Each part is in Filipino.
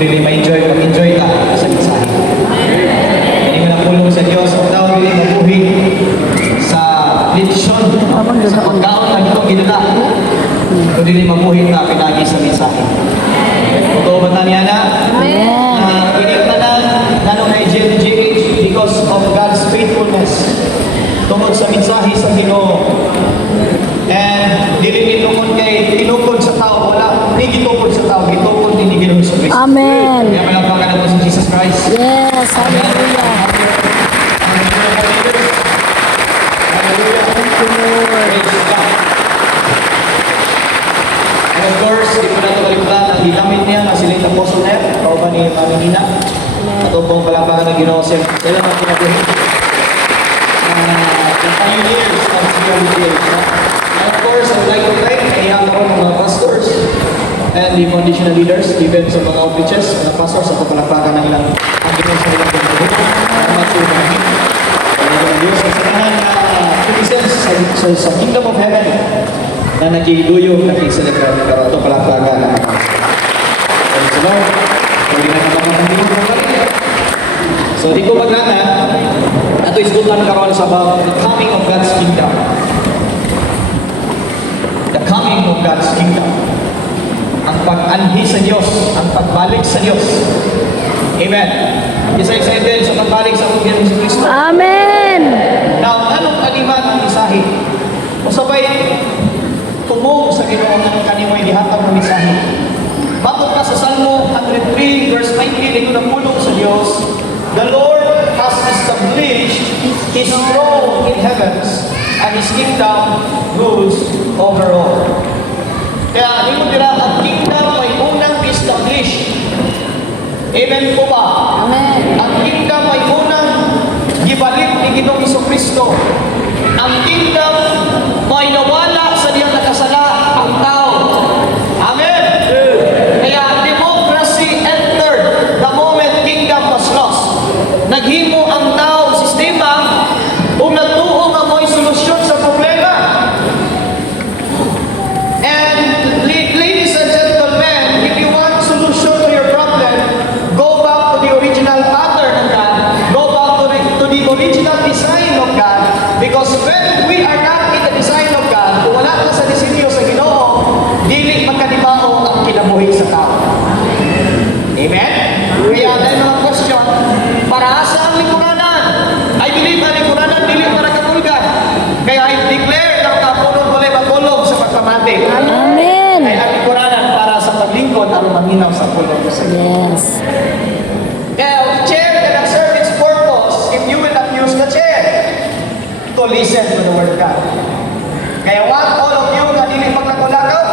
dili mag-enjoy ka sa mensahe. Hindi mo napulong sa Diyos, kung daw dili mabuhi sa leksyon, sa pagkaon na ito ginala. Kung dili mabuhi ka, pinagi sa mensahe. Totoo ba niya na? Pinip na nanong na GH because of God's faithfulness tungkol sa mensahe sa Ginoo. And dili nilungkod kay tinukod sa tao, wala ni gitukod sa tao, gitukod ni Ginoo sa Kristo. Amen. Kaya malapang ka na po sa Jesus Christ. Yes, hallelujah. Hallelujah. Thank you, Lord. Praise God. And of course, di ko na ito kalimutan, ang ginamit niya na siling apostle na yan, kauban ni Maningina. Atupong palapakan ng Ginoo siya. Sila ang kinabuhi. The pioneers of CWDH. And of course, I would like to thank mga pastors and the foundational leaders, even sa mga outreaches, mga pastors, sa pagpalapakan ng ilang ang Ginoo sa ilang kinabuhi. Salamat po kami. Salamat ng Diyos. Sa sanahan na citizens sa Kingdom of Heaven na nagigiduyong, nagigcelebrate pero ito palapakan ng mga pastors. So, Lord, pwede na naman so, di ko maglana, ato isgutan karon sa about the coming of God's kingdom. The coming of God's kingdom. Ang pag-anhi sa Diyos, ang pagbalik sa Diyos. Amen. Isa excited sa pagbalik sa Panginoon sa Kristo. Amen. Now, anong kaliman ang mensahe? O sabay, tumong sa Ginoo ang kanimoy gihatag ng mensahe. Bakit ka sa Salmo 103 verse 19, ito na pulong sa Diyos, the Lord has established His throne in heavens, and His kingdom rules over all. Kaya, hindi mo tira, ang kingdom ay unang establish. Amen po ba? Amen. Ang kingdom ay unang gibalik ni Ginoong Jesucristo. Ang kingdom ay nawala sa diyang nakasala ang tao. Amen? Kaya, democracy entered the moment kingdom was lost. Naghimo ang tao sistema o nagtuo nga mo'y solusyon sa problema. And ladies and gentlemen, if you want solution to your problem, go back to the original pattern of God. Go back to the original design of God. Because when we are not in the design of God, kung wala ka sa disenyo sa Ginoo, dili magkadibao ang kinabuhi sa tao. Amen? Kaya dahil mga question, para sa ang lingkuranan, I believe ang lingkuranan dili para katulgan. Kaya I declare na kapunod mo matulog sa pagpamati. Amen. Kaya ang lingkuranan para sa paglingkod ang maminaw sa pulong sa Ginoo. Yes. Kaya chair cannot serve its purpose if you will not use the chair to listen to the word of God. Kaya what all of you na dili magkakulakaw,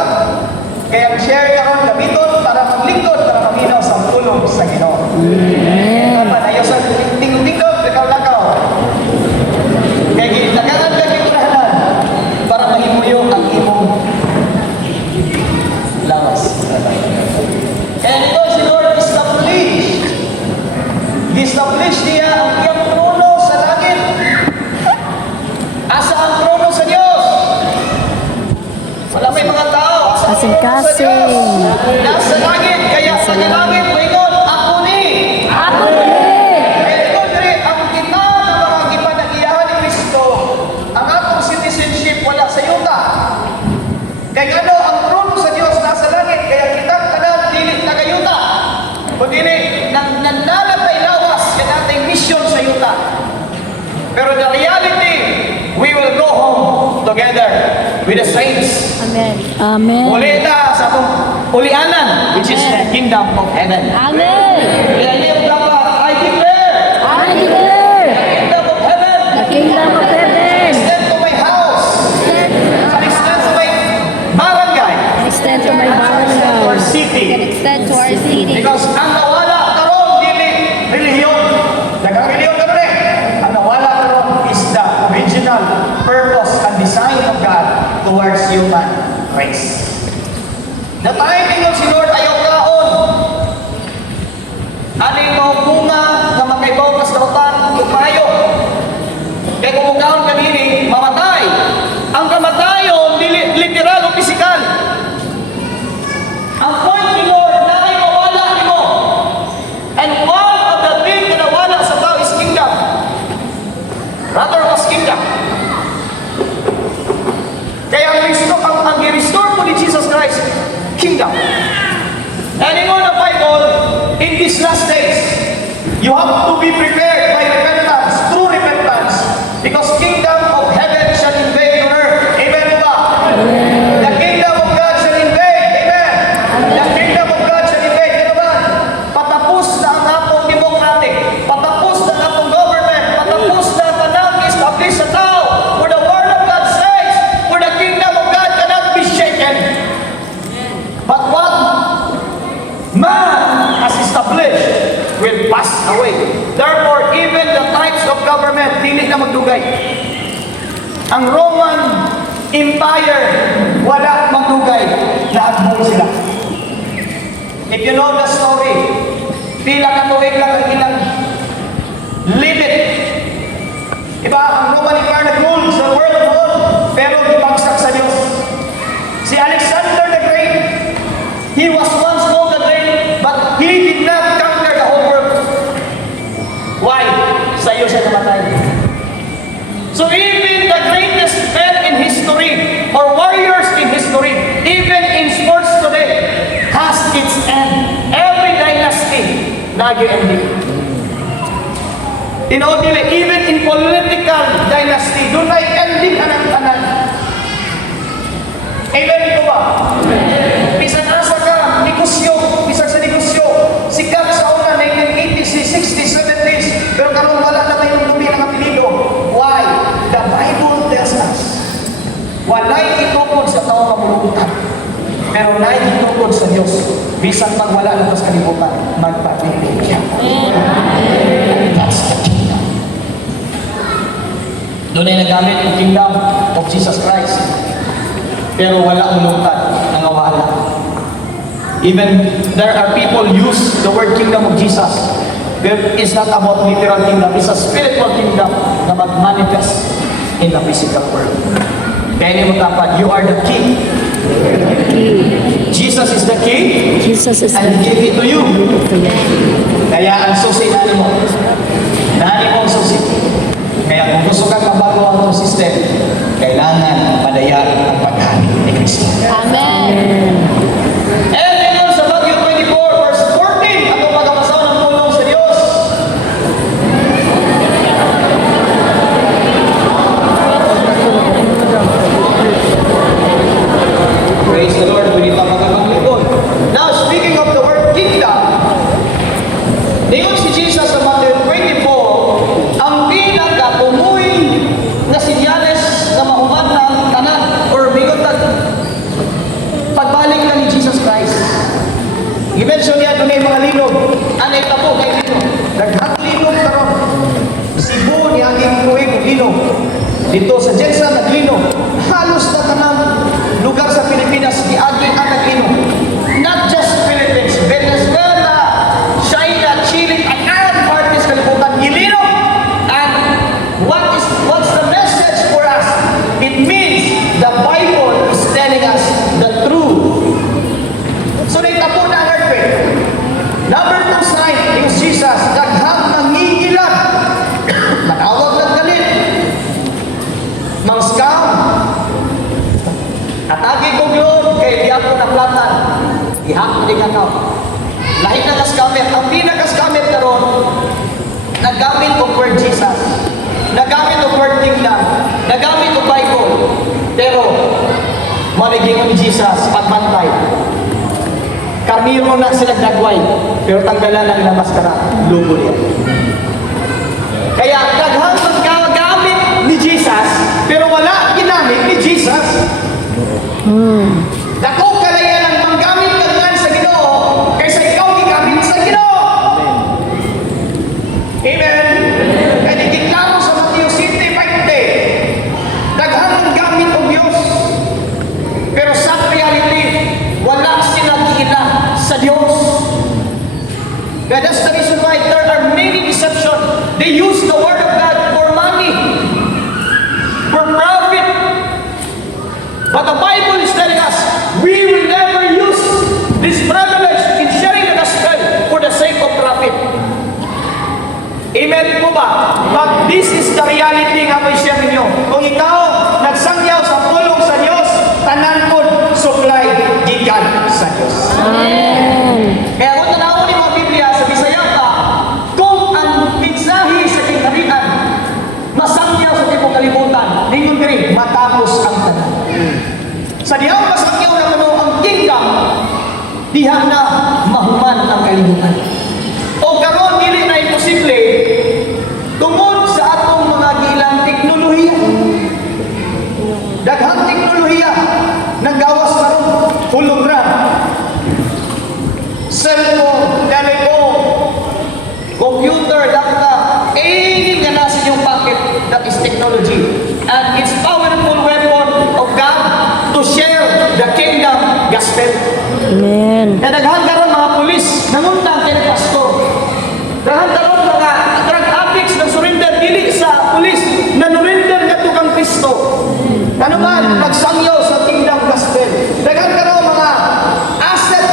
kaya ang chair karon gamiton para maglingkod, para maminaw sa pulong sa Ginoo. Amen. Ayaw sa ting-tingog, lakaw-lakaw. Kaya ginagagan ka kiturahanan para mahimuyo ang imong lawas. And ito si Lord established. Establish niya ang iyang trono sa langit. Asa ang trono sa Diyos? Wala may mga tao. Asa ang trono sa Diyos? Nasa langit. Kaya sa langit, mayroon, ako ni. Ako ni. Ito dire ang kita ng mga gipanagiyahan ni Kristo. Ang atong citizenship wala sa yuta. Kaya ano, ang trono sa Diyos nasa langit. Kaya kita tanan dili tagayuta. Kundi nanlalabay lawas sa ating mission sa yuta. Pero the reality, we will go home together with the saints. Amen. Amen. Uli na sa atong ulianan, which is the kingdom of heaven. Amen. Kaya niyo dapat, I declare, I declare the kingdom of heaven, the kingdom of heaven extend to my house, extend to my barangay, extend to my or barangay, city. extend to our city. Because ang nawala karon dili relihiyon. Daghang relihiyon karon eh. Ang nawala karon is the original purpose and design of God towards human race. Natay tingog si Lord ayaw kaon. Aning mga bunga nga makaibaw kas dautan tumayo. Kaya kung mukaon kanini mamatay. Ang kamatayon dili literal o pisikal. Ang point ni Lord na ay mawala nimo. kingdom. And in all the Bible, in these last days, you have to be prepared by repentance, true repentance, because kingdom of heaven shall invade on earth. Amen ba? The kingdom of God shall invade. Amen. The kingdom of God shall invade. Ito ba? Patapos na ang atong democratic. Patapos na ang atong government. Patapos na ang tanang establish sa tao. For the word of God says, for the kingdom of God cannot be shaken. But what man has established will pass away. Therefore, even the types of government, dili na magdugay. Ang Roman Empire, wala magdugay. Naagmol sila. If you know the story, pila ka tuwig lang ang ilang limit. Diba, ang Roman Empire nag-rule sa world world, pero gibagsak sa Diyos. Si Alexander the Great, he was once called the Great, but he did not conquer the whole world. Why? Sa iyo siya namatay. So even the greatest men in history, or warriors in history, even in sports today, has its end. Every dynasty, nag-ending. Inodile, even in political dynasty, doon ay ending ang tanan. Amen ko ba? Bisan asa ka, negosyo, bisan sa negosyo, sikat sa una, 1980s, 60s, 70s, pero karon wala na tayong dumi ng apelido. Why? The Bible tells us, walay itukod sa tao mamulutan, pero nay itukod sa Diyos. Bisan pag wala na sa kalibutan, magpapibigyan. That's the kingdom. Doon ay nagamit ang kingdom of Jesus Christ. Pero wala ulungtan, nangawala. Even there are people use the word kingdom of Jesus. But it's not about literal kingdom. It's a spiritual kingdom na mag-manifest in the physical world. Kaya ni Mutapad, you are the king. Jesus is the king. Jesus is and the give it to you. Kaya ang susi nani mo. Nani mo ang susi. Kaya kung gusto kang mabago ang itong system, kailangan padayain ang paghahanap ni Kristo. Amen. And tingnan sa Matthew 24 verse 14, atong pagkabasa ng pulong sa Diyos. Praise the Lord, hindi pa magkakanglikon. Now, speaking of the word kingdom, tingnan si Jesus sa Matthew 24, ang pinaka-umuwi na sinyales na mahuman ng tanan or bigotan pagbalik na ni Jesus Christ. I-mention niya doon yung mga linog. Ano yung tapo kay linog? Daghang linog karon. Cebu niya ang tuwing linog. Dito sa Jensa naglinog. Halos na tanang lugar sa Pilipinas giagi ang naglinog. Not just Philippines, Venezuela, China, Chile, and parties kalibutan gilinog. And what's the message for us? It means the Bible is telling us the truth. So naitapo na ang earthquake. Number 2 sign is Jesus, daghang nangingilag. Matawag ng galit. Mang scam. Atagi ko yun kay diyan ko na platan. Ihak din ako. Lahit na ka-scammer. Ang pinaka-scammer karon, nagamit ng word Jesus. Nagamit ng word kingdom. Nagamit ng Bible. Pero, maliging ni Jesus, pagbantay. Karniro na sila dagway, pero tanggalan na nila maskara, lubo niya. Kaya, daghang magkagamit ni Jesus, pero wala ginamit ni Jesus. Dako kalayan ang manggamit ka sa Ginoo, kaysa ikaw gigamit sa Ginoo. Amen. Kaya dikiklaro sa Matthew 7:20, daghang ang gamit ng Diyos, pero sa reality, wala silang giila sa Diyos. Kaya that's the reason why there are many deception. They use the word of God for money, for profit. But the Bible is telling us, we will never use this privilege in sharing the gospel for the sake of profit. Amen po ba? But this is the reality nga may share ninyo. Kung ikaw nagsangyaw sa pulong sa Diyos, tanan po supply gikan sa Diyos. ang tanan. Sa diyang masakyaw na ano ang kingdom, diha na mahuman ang kalibutan. O karon dili na imposible tungod sa atong mga gilang teknolohiya. Daghang teknolohiya nang gawas karon hulog ra. Cellphone, telephone, computer, laptop, any nga nasa inyong pocket, that is technology. And it's powerful weapon of God to share the kingdom gospel. Amen. Na daghan karon mga pulis nangundang kay pastor. Daghan karon mga drug addicts nang surrender dili sa pulis, nanurrender ngadto kang Kristo. Ano man pagsangyo sa kingdom gospel. Daghan karon mga asset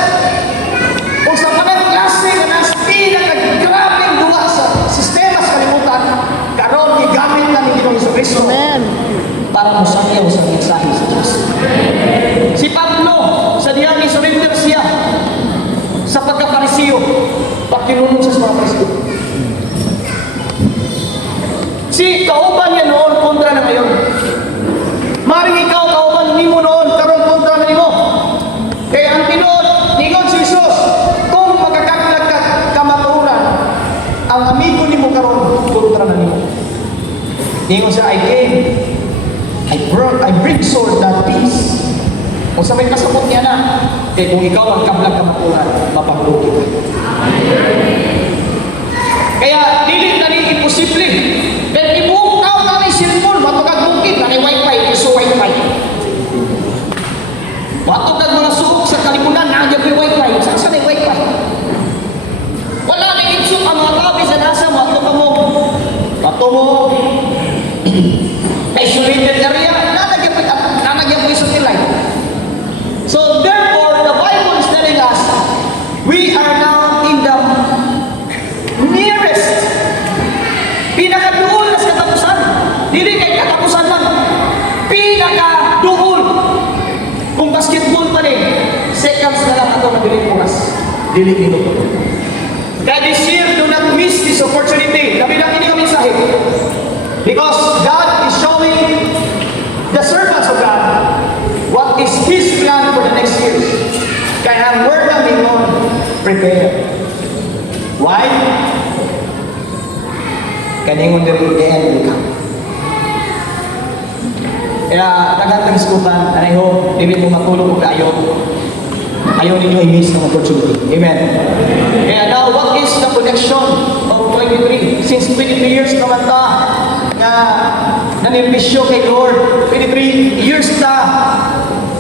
kung sa mga klase nga nas pinakagrabeng duwa sa sistema sa kalibutan karon gigamit na ni Ginoong Jesucristo Amen. para musangyaw sa mensahe sa Diyos. Si Pablo, sa diyang surrender siya sa pagkaparisiyo, pagkinunod siya sa mga parisiyo. Si kauban niya noon, kontra na ngayon. Maring ikaw, kauban ni mo noon, karon kontra na nimo. Kaya ang tinuod, ningon si Jesus, kung magkakaglag ka kamaturan, ang amigo ni mo karon, kontra na nimo. Ningon siya, I bring sword that peace. Kung sa may kasabot niya na, kaya kung ikaw ang kablag kamaturan, mapaglugi ka. Kaya, dili na ni imposible. Pero ibuong tao na ni cellphone, matugag bukid na ni wifi, iso wifi. Matugag mga suok sa kalimunan, nandiyan may wifi. Saan may wifi? Wala na iso ang mga tabi sa nasa, matugag mo. Isolated area, nanagyan po isang nilay. So therefore, the Bible is telling us, we are now in the nearest, pinakaduol na sa katapusan. Dili kay katapusan lang, pinakaduol. Kung basketball pa rin, seconds na lang ito na biling oras. Dili minuto. Kaya this year, do not miss this opportunity. Nabilang ini kami sahib. Because God is showing the servants of God what is His plan for the next years. Kaya we're coming on prepared. Why? Kaningon din the end will come. Kaya nagatang iskutan, and I hope hindi mo matulog o ayaw ninyo i-miss ng opportunity. Amen. Kaya now, what is the connection of 23? Since 23 years naman ta, nga nanirmisyo kay Lord, 23 years na,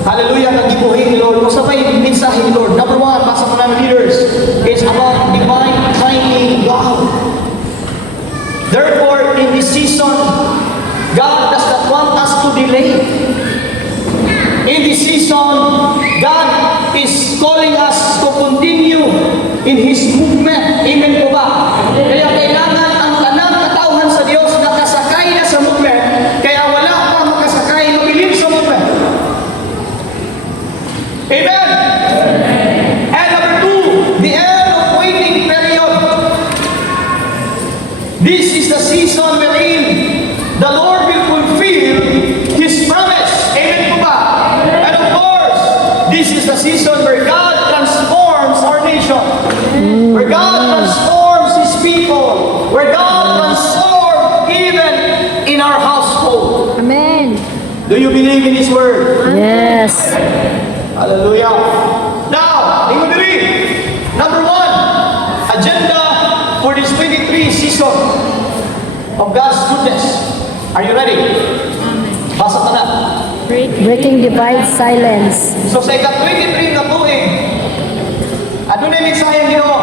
hallelujah, nagibuhin ni Lord. Kung sabay, mensahe ni Lord. Number one, basa ko ng leaders, is about divine timing. Wow! Therefore, in this season, God does not want us to delay. In this season, God is calling us to continue in His movement. Amen po ba? Kaya kailangan ang tanang katauhan sa Diyos nakasakay na sa movement, kaya wala pa makasakay mabilib sa movement. Amen? And number two, the end of waiting period. This is the season wherein the Lord will fulfill His promise. Amen po ba? And of course, this is the season where God transforms our nation. Where God transforms His people. Where God transforms even in our household. Amen. Do you believe in His word? Yes. Hallelujah. Now, number one, agenda for this 23 season of God's goodness. Are you ready? Basa ka na. Breaking divine silence. So sa ika-23 na tuig, ano na yung mensahe ng Ginoo?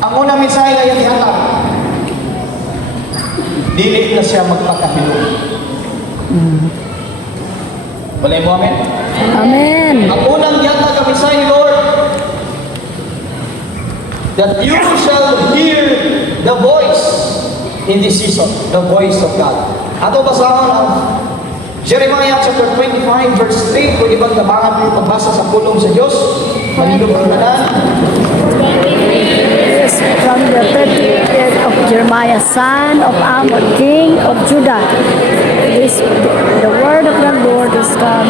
Ang unang mensahe na yung ihatag, dili na siya magpakahilo. Wala mo, amen? Amen. Ang unang ihatag ang mensahe ni Lord, that you shall hear the voice in this season, the voice of God. Ato basahan ang Jeremiah chapter 25 verse 3, kung ibang nabangan mo pagbasa sa pulong sa Diyos, manilog ang nanan. Yes, from the 30th year of Jeremiah, son of Ammon, king of Judah. This, the word of the Lord is come.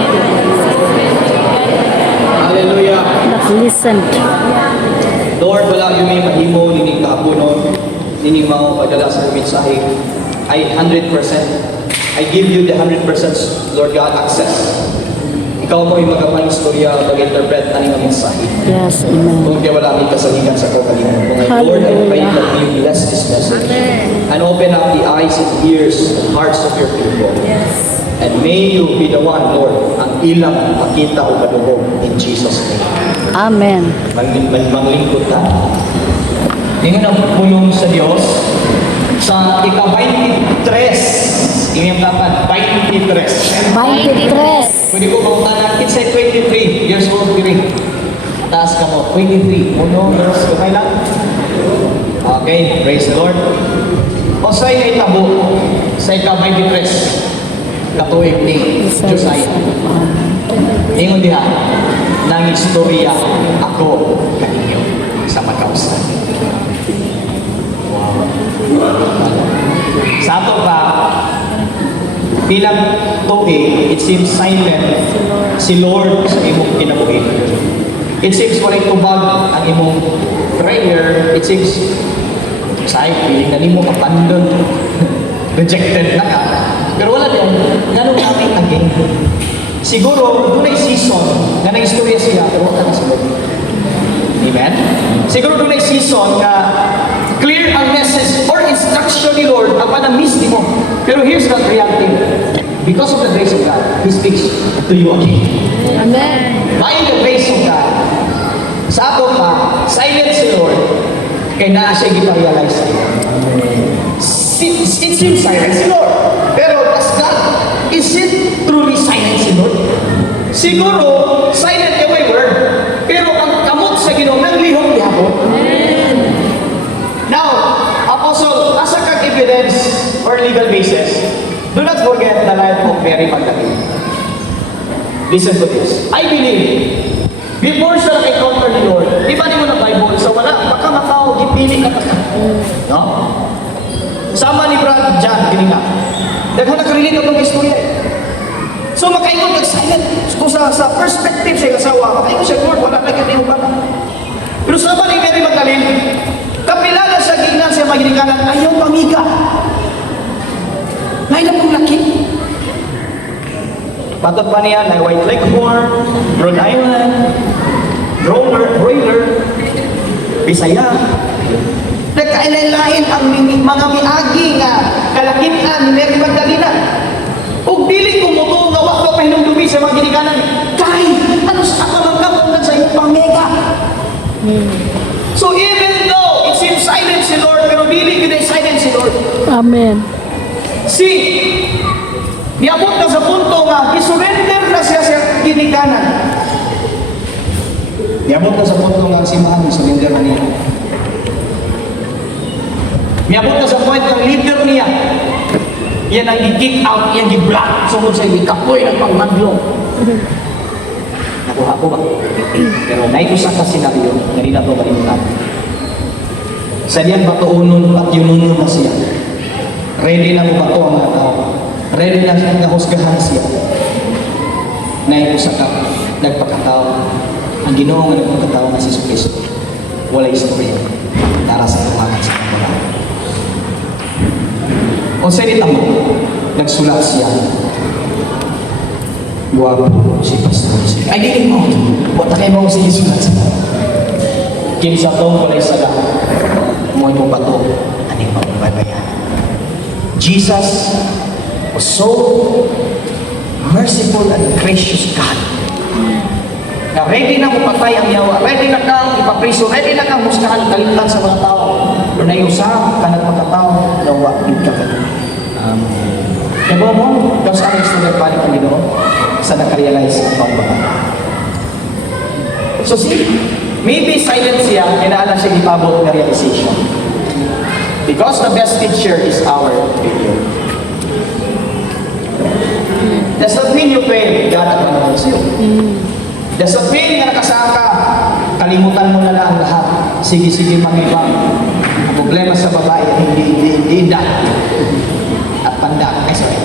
Hallelujah. Not listened. Lord, wala yung may mahimo, nining kapunon, nining mga padala sa mensahe. I 100%. I give you the 100%, Lord God, access. Ikaw mo yung magamay istorya, mag-interpret na ng mensahe. Yes, amen. Kung di wala may kasaligan sa kaugalingon. Lord, I pray that you bless this message. And open up the eyes and ears and hearts of your people. Yes. And may you be the one, Lord, ang ilang makita o madugog in Jesus' name. Amen. Manglingkod tayo. Ngayon ang pulong sa Diyos sa ika-23. Inyong dapat, 23. 23. Pwede ko mautanan, it's a 23 years old kiri. Taas ka mo, 23. Uno, dos, okay lang? Okay, praise the Lord. O sa inay tabo, sa ika-23, katuig ni Josiah. Ingon diha, nang istorya ako kaninyo sa makausan. Wow. Sa ato pa, bilang tuig, it seems silent si Lord sa imong kinabuhi. It seems walay tubag ang imong prayer. It seems feeling na nimo abandoned, rejected na ka. Pero wala din, ganun namin again. Siguro, doon ay season na na-istorya siya, pero wala na sunod. Amen? Siguro doon ay season na clear ang message or instruction ni Lord ang panamiss mo. Pero here's the reality. Because of the grace of God, He speaks to you again. Amen. By the grace of God, sa ato pa, silent si Lord, kaya na siya gipa-realize sa iyo. It seems silent si Lord. Pero as God, is it truly silent si Lord? Siguro, silent yung may word. Pero ang kamot sa Ginoo nang lihong lihapon. Now, Apostle, asa kang evidence or legal basis? Do not forget the life of Mary Magdalene. Listen to this. I believe, before siya encounter ni Lord, di ba mo na Bible? So wala, baka matao, gipili ka ka. No? Sama ni Brad John, kanina. Daghan nakarelate itong istorya. So makaingon nag-silent. Kung sa perspective sa asawa, makaingon siya, Lord, wala na ganyan ba? Pero sama ni Mary Magdalene, kapilala sa gina siya maginikanan, ayaw pamiga. Lain na pong laki. Patot pa niya na White Leghorn, Rhode Island, Broiler, Bisaya. Nagkailain ang mga miagi nga kalakitan ni Mary Magdalena. Ug dili ko mo nga wa pa hinumdumi sa mga ginikanan. Kay ano sa kamangkamang sa iyong pamega. So even though it seems silent si Lord, pero dili gid silent si Lord. Amen. Niabot na sa punto nga isurrender na siya sa ginikanan. Niabot na sa punto nga si Mami surrender na niya. Niabot na sa point ng leader niya. Yan ang i-kick out, yan i-block. Sumod sa ikapoy ng pangmadlong. Nakuha ko ba? Pero naikusa ka senaryo, ganina to balimutan. Sa diyan batuunon at yununon na siya. Ready na mo ba ito ang mga tao? Ready na siya nahusgahan siya. Naikusa ka, nagpakatao. Ang Ginoo nga nagpakatao na si Kristo. Wala istorya. Para sa tumakan sa kamalaman. O sa nita mo, nagsulat siya. Guwapo si Pastor. Ay, di mo. Wata kayo mo siya sulat siya. Kinsa tong kulay saga. Muhay mo ba ito? Aning magbabayan. Jesus was so merciful and gracious God. Na ready na mo patay ang yawa. Ready na kang ipapriso. Ready na kang mustahan kalimtan sa mga tao. Pero naiusap ka nagpagkatao, nawa, hindi ka ka. Kaya mo, daw sa aming student balik ang Ginoo, sa nakarealize ang pambaga. So see, maybe silent siya, kinaalam siya ipabot na realization. Because the best teacher is our failure. Does not mean you fail, God abandons you. Does not mean na nakasaka, kalimutan mo na lang lahat. Sige, mag-ibang. Ang problema sa babae, hindi at pandak. Ay, sorry.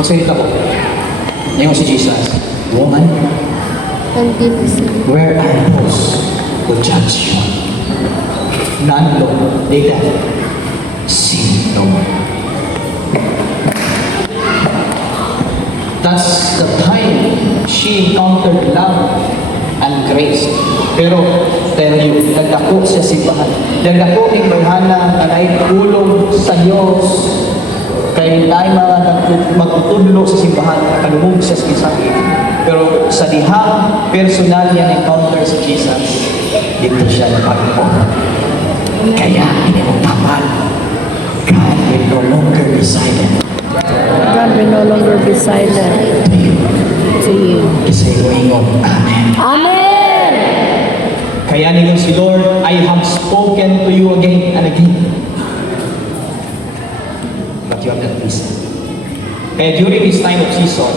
Kung sa ito ko, ngayon si Jesus, woman, where are those who judge you? None, Lord. They that sin no more. That's the time she encountered love and grace. Pero, tell you, nagdako siya simbahan. Nagdako ni Johanna na tulong sa Diyos. Kaya tayo mga magtutudlo sa simbahan, kalubog siya sa mensahe. Pero sa dihang personal niya encounter sa Jesus, dito siya napagpo. Kaya hindi mo tamal. God will no longer be silent. God will no longer be silent To you. to you. Kasi lumingon. Amen. Amen. Kaya ninyo si Lord, I have spoken to you again and again. But you have not listened. Kaya during this time of season,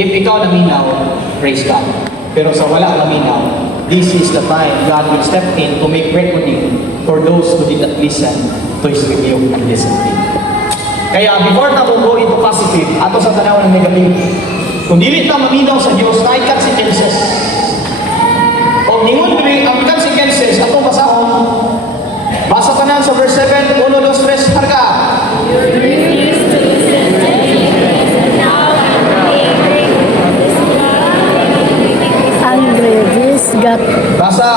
if ikaw naminaw, praise God. Pero sa wala naminaw, this is the time God will step in to make reckoning for those who did not listen to His review and discipline. Kaya before na go into positive, ato sa tanaw ng negative, kung dili na maminaw sa Diyos, na consequences. O ningon diri ang consequences, atong basahon, basa tanan sa verse 7, 1, 2, 3, harga. Angry, this got Basa.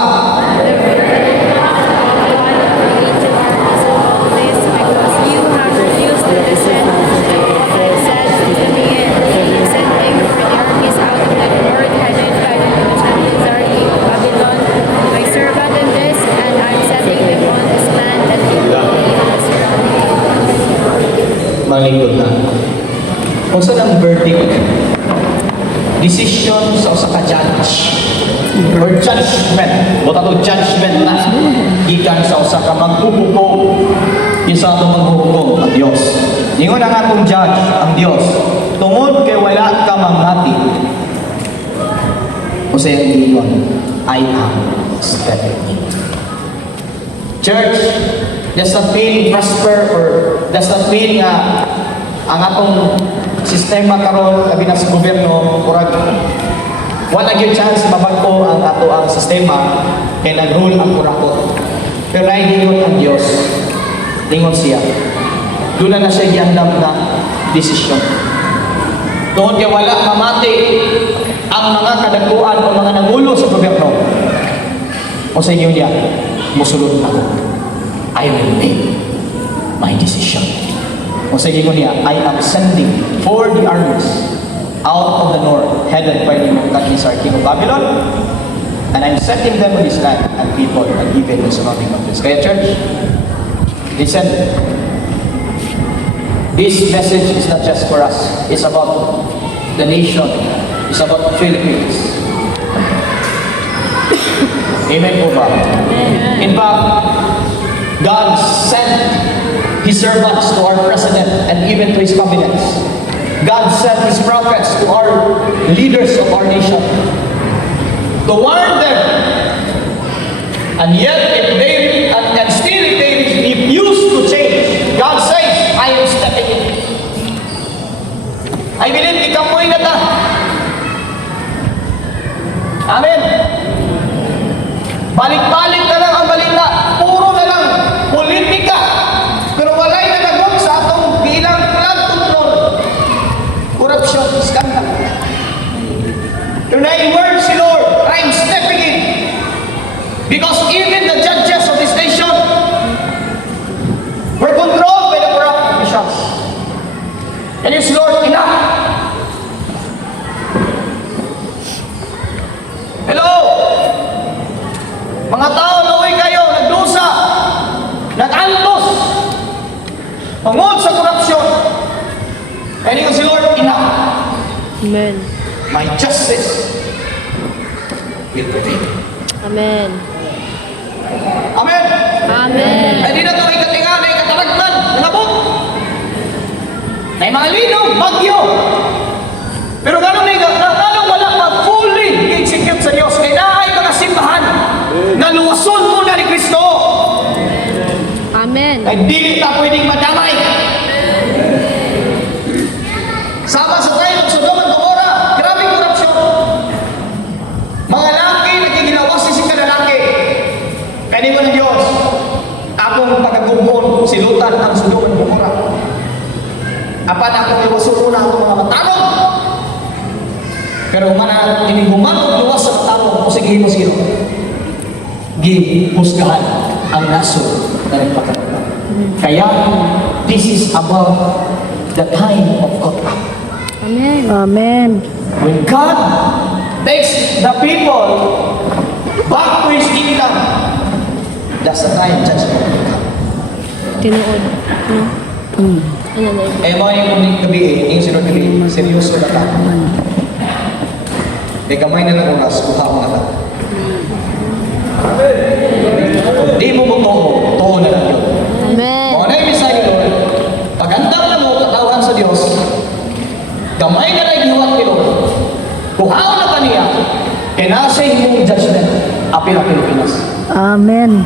Malingkod na. Kung saan ang verdict, decision sa usa ka judge or judgment, o tato judgment na gikan sa usa ka maghuhukom, isa atong maghuhukom ang Dios. Ingon ang atong judge ang Dios, tungod kay wala ka mamati. O sa ingon, I am stepping in. Church, does not mean prosper or does not mean nga ang atong sistema karon labi na sa gobyerno murag wala gyud chance mabagko ang ato ang sistema kay nag-rule ang kurakot. Pero ay dingon ang Dios, dingon siya. Doon na siya giandam na desisyon. Doon kay wala mamati ang mga kadakuan o mga nangulo sa gobyerno. O sa inyo niya, musulod ako. I will make my decision. O sa inyo niya, I am sending for the armies out of the north, headed by Nebuchadnezzar, king of Babylon, and I'm setting them on this land and people and even the surrounding countries. Kaya church, listen, this message is not just for us. It's about the nation. It's about the Philippines. Amen po ba? In fact, God sent His servants to our president and even to His cabinets. God sent His prophets to our leaders of our nation to warn them. And yet, if they, and still if they refuse to change, God says, I am stepping in. I believe ikapoy na ta. Amen. Balik-balik na lang ang balita. Puro na lang politika. Pero walay na nagot sa atong bilang flood control. Corruption, scandal. Tunay word si Lord, I'm stepping in. Because even the judges of this nation were controlled by the corrupt officials. And yes, Lord, enough. Hello? Mga tao, nauwi kayo, nagdusa, nag-antos, tungod sa korupsyon. Kaya niyo si Lord, enough. Amen. My justice will prevail. Amen. Amen. Amen. Hindi na ito ay katingan, ay katalagman, nabot. Ay mga linog, bagyo. Pero gano'n wala ka fully execute sa Diyos. Kaya na ay mga simbahan na luwason muna ni Kristo. Amen. Ay dili ta pwedeng madamay. Sama Apan ako iwasuko na ako mga matarong. Pero mana tiniguman luwas sa matarong o sige mo sino. Gihusgahan ang nasod na nagpakalaman. Kaya, this is about the time of God. Amen. Amen. When God takes the people back to His kingdom, that's the time judgment will come. Tinuod. No? Ano na yun? Eh, mga yung gabi yung sunod gabi, seryoso na ka. Eh, kamay na lang oras, kuha mo na ka. Di mo mo toho na lang yun. Amen. Mga na yung mensahe, Lord, pagandang na mo katawan sa Diyos, kamay na lang ihiwag ni Lord, kuhaon na ka niya, kaya nasa yung judgment, apil ang Pilipinas. Amen.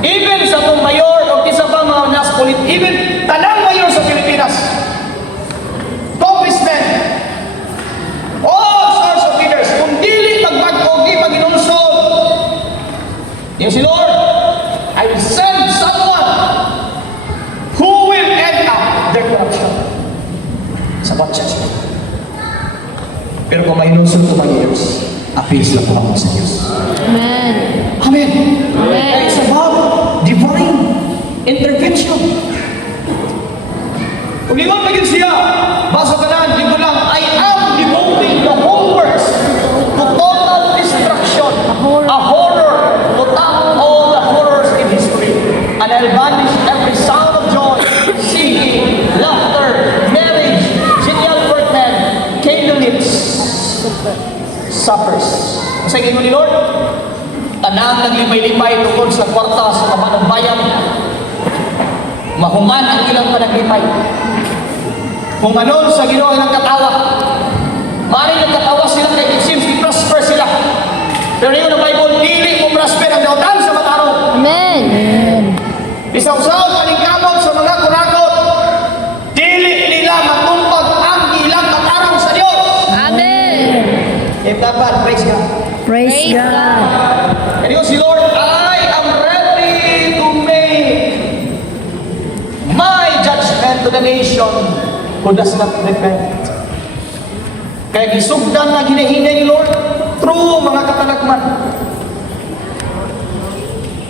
Even sa itong mayor o isa pa mga nas even tanang mayor sa Pilipinas, congressmen, all sorts of leaders, kung dili magbag-ogi, mag-inunsod, yung si Lord, I will send someone who will end up their corruption sa judgment. Pero kung may-inunsod ko mga years, appeals lang po ako sa Diyos. Amen. Amen. Amen. It's about divine intervention. Kung liwan maging siya, basa ka lang, di ko lang, I am devoting the whole works to total destruction, a horror to top all the horrors in history. And I'll banish every sound of joy, singing, laughter, marriage, genial workmen, candlelights, suppers. Sa inyo ni Lord, tanang naglipay-lipay tungkol sa kwarta sa kabanang bayan, mahuman ang ilang panaglipay. Kung anon sa Ginoo ng katawa, maaaring nagkatawa sila kay it seems prosper sila. Pero yun ang Bible, dili mo prosper ang dautan sa matarong. Amen. Isaw-saw paningkamot sa mga kurakot, dili nila matumpag ang ilang matarong sa Diyos. Amen. Dapat, praise God. Praise God. And yun si Lord, I am ready to make my judgment to the nation who does not repent. Kaya gisugdan na ginahinay ni Lord through mga katalagman.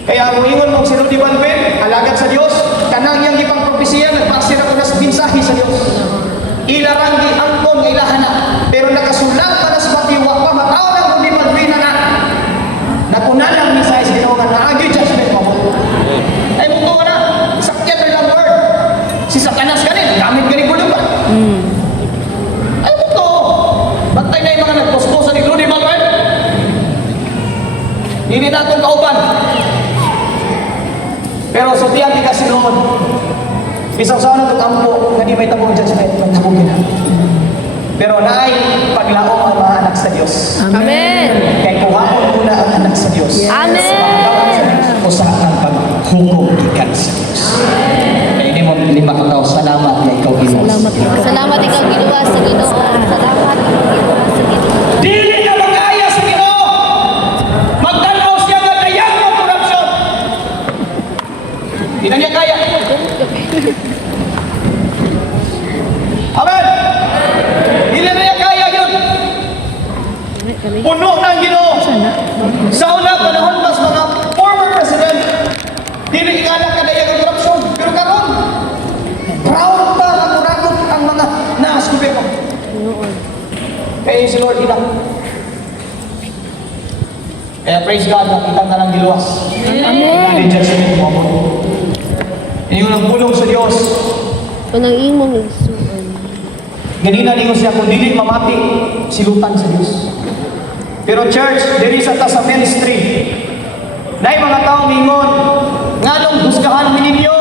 Kaya mo ingon mong sinudi Banben, alagad sa Diyos, kanang yang ipang propesiya, nagpasir ako na binsahi sa Diyos. Ilarang giangkon nga ilahan na, pero nakasulat pa na sa batiwa pa, mataw na kung di Banben na nakunan ang mensahe sa Ginoo nga naagi judgment mo. Ay mo to na, sakyan rin ang word. Si Satanas kanin, gamit ganing gulo ba? Ay mo to. Bantay na yung mga nagposposa ni Rudy Malvern. Hindi na itong kauban. Pero sutiyan di kasi noon. Isaw-saw na itong ampo, na di may tabong judgment, may tabong gina. Pero naay paglaong ang mga anak sa Diyos. Amen. Kaya kuhaon muna ang anak sa Diyos. Amen. O sa ang paghukom ikan sa Diyos. Kaya hindi mo lima ka tao, salamat na ikaw Ginoo. Salamat ikaw. Salamat ikaw ginawa sa Ginoo. Salamat ikaw ginawa sa Ginoo. Dili na magaya sa Ginoo. Magtanaw siya nga kayang mo korupsyon. Hindi na niya kaya. Amen. Hindi na niya kaya yun. Puno ng Ginoo. Sa una panahon mas mga former president, dili ikala kadaya ang korupsyon. Pero karon, proud pa ang muragot ang mga naas gobyerno. Kaya si Lord ilang. Kaya praise God, nakita na lang giluwas. Hindi judgment mo ako. Iyon ang pulong sa Diyos. Unang imong igsuon. Ganina ninyo siya kung dili mamati, silutan sa Diyos. Pero church, there is a sa ministry. Na mga tao mingon, nga nung husgahan ninyo,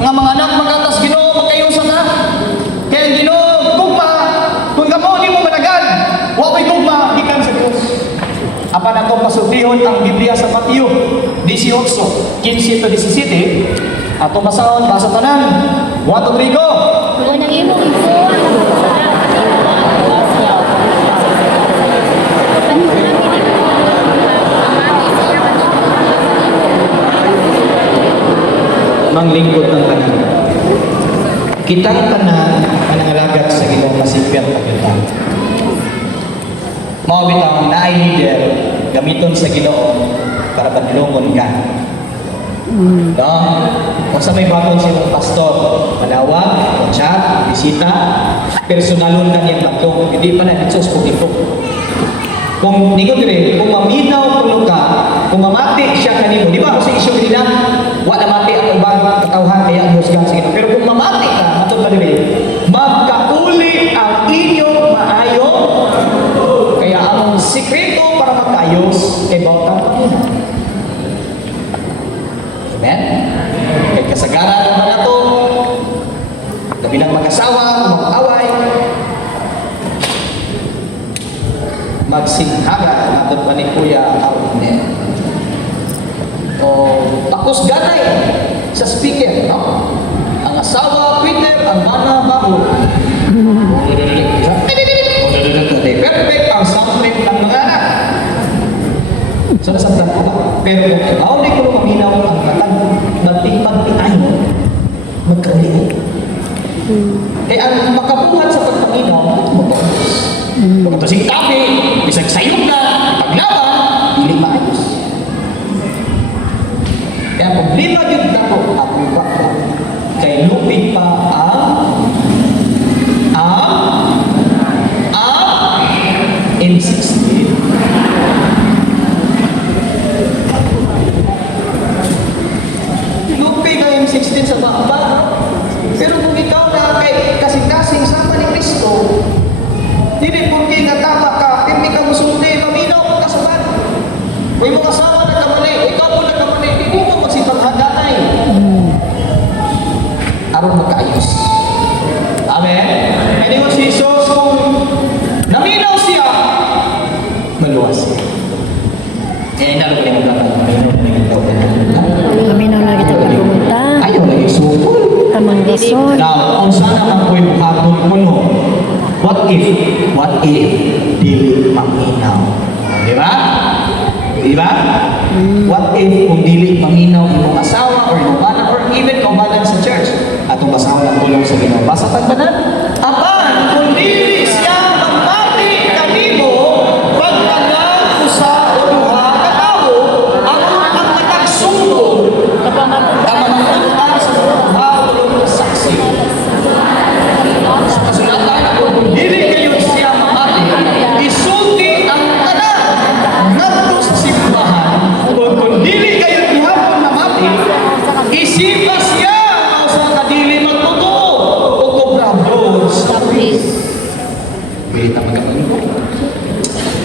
nga mga anak magatas Ginoo, magkayusa na. Kaya Ginoo, gugma, kung kamo di mo managal, wakay gugma, gikan sa Diyos. Apan akong pasultihon ang Biblia sa Mateo 18, 15 to 17. Ato basahon, basa tanan. 1, 2, 3, go! Unang imong igsuon. Manglingkod ng tanan. Kitang tanan manangalagad sa Ginoo masipyat pa kita. Mao bitaw naay leader gamiton sa Ginoo para padulungon ka. No? Kung sa may baton silang pastor, malawag, chat, bisita, personalon ka niyang batong, hindi pa na itsos kung ito. Kung ningon dire, kung maminaw puno ka, kung mamati siya kanimo, di ba? Kasi isyu nila, wala mati ang ubang katawhan kaya ang husgan sa Ginoo. Pero kung mamati ka, matod pa dire, magkauli ang inyong maayo. Kaya ang sikreto para magkayos ay bautang Panginoon. Amen? Kaya kasagaran naman na ito, gabi ng mag-asawa, mag-away, magsinghaga natin pa ni Kuya Arne. O, tapos ganay sa speaker, no? Ang asawa, Peter, ang mana, Baho. Perfect ang soundtrack ng mga anak. So, nasabtan ko ba? Pero kung ikaw di ko maminaw ang katan, magting-pagting tayo, magkaliit. Kaya ang makabuhat sa pagpaminaw, magpapagos. Kung ito sing tabi, bisag sayong na, paglaban, hindi maayos. Kaya problema yun na ko, ako ba ko, kay lupit pa ang M16. Lupi ka M16 sa baba. Pero kung ikaw na kay kasing-kasing sama ni Kristo, hindi porque nga tama ka, hindi ka musulti, maminaw ka sa ban. Kung mga sama na kamali, ikaw po na kamali, hindi mo magsipaghaganay. Aron magkaayos. Amen? Hindi mo si Jesus kung naminaw siya, maluwas siya. Eh, nalong na yung Paminaw na kita pagpunta. ayaw na yung sukol. Tamang gasol. Now, kung sana man ko'y buhaton kuno, what if dili maminaw? Di ba? Di ba? What if kung dili maminaw imong asawa or imong anak or even kaubalan sa church? Atong basahan ang tulong sa Ginoo. Basa tagbanan? Apan, kung dili siya mamati kanimo, pagtanang usa o duha ka tawo, ang nagsumbong, kamanungan sa duha o duha saksi. Kasulatan ako, kung dili kayo siya mamati, isulti ang tanan ngadto sa simbahan. Kung dili kayo gihapon mamati, isipa siya o sa kadili magtotoo o kobrado sa bis. Pilita magkakaroon ko.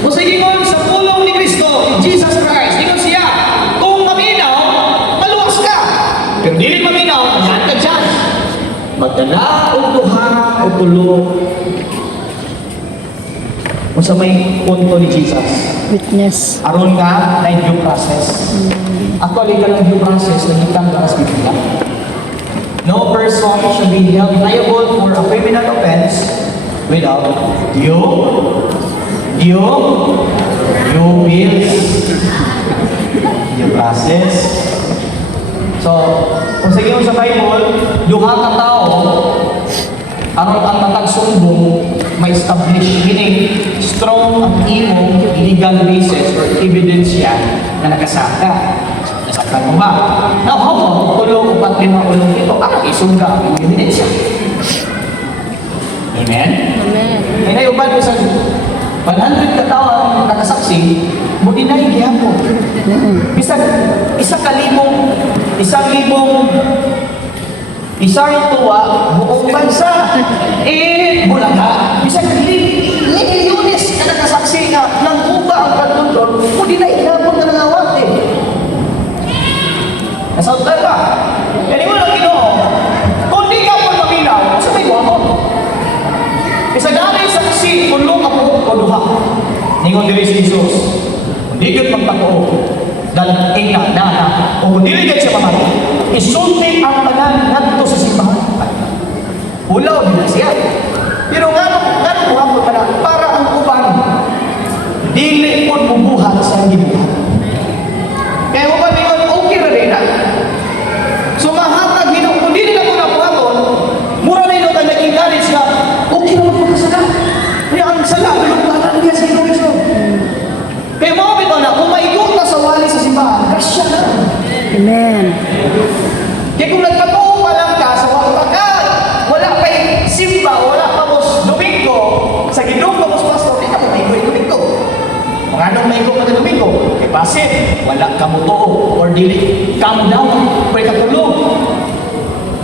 Kung sa ingon sa pulong ni Kristo, Jesus Christ, ingon siya, kung maminaw, maluwas ka. Pero dili maminaw, yan ka dyan. Magdala o duha o tulo. Kung sa may punto ni Jesus, Witness. aron ka na due process. Actually, ka lang due process, nagitang ka sa Biblia. No person should be held liable for a criminal offense without due process. So, kung sa inyo sa Bible, duha ka tao, aron ang matagsumbong, may establish, meaning strong ang imong legal basis or evidence yan na nakasaka. Nasaktan mo ba? Now, how about ulong, 4, 5 ulong ito? Isungga ang evidence yan. Amen? Amen. May naiuban ko sa 100 katao ang nakasaksi, mo dinay gihapon. Bisag isang tuwa, buong bansa, bulaga. Bisag milyones na nakasaksi na nang uba ang pagtundon, mo dinay gihapon na nangawat eh. Nasabtan ba? Yan mo lang Ginoo. Kung di ka po maminaw, sa may mo. Isa dahil saksi, kulong ako o duha. Ningon diri si Jesus. Hindi yun magpako. Dan ina, nana, o kung dili siya mamati, isulti ang tanan ngadto sa simbahan. Ulaw din siya. Pero nga buhat pa na, para ang uban, dili po mubuhat sa gibuhat. Kaya mo ba ningon, okay ra rin na. So mahatag Ginoo, kung dili na mo na buhaton, mura na nagsala, tulungan niya si Kristo. Kaya mga bito na, kung maigot na sa wali sa simbahan, kasya na. Amen. Kaya kung nagkatoo pa lang ka sa pagkakat, wala kay simba, wala pa mos Domingo, sa Ginoo ka mos pastor, di ka mo maigo yung Domingo. Mga anong maigo ka na Domingo? Kaya basit, wala ka mo too, or dili, ka mo daw, pwede katulog.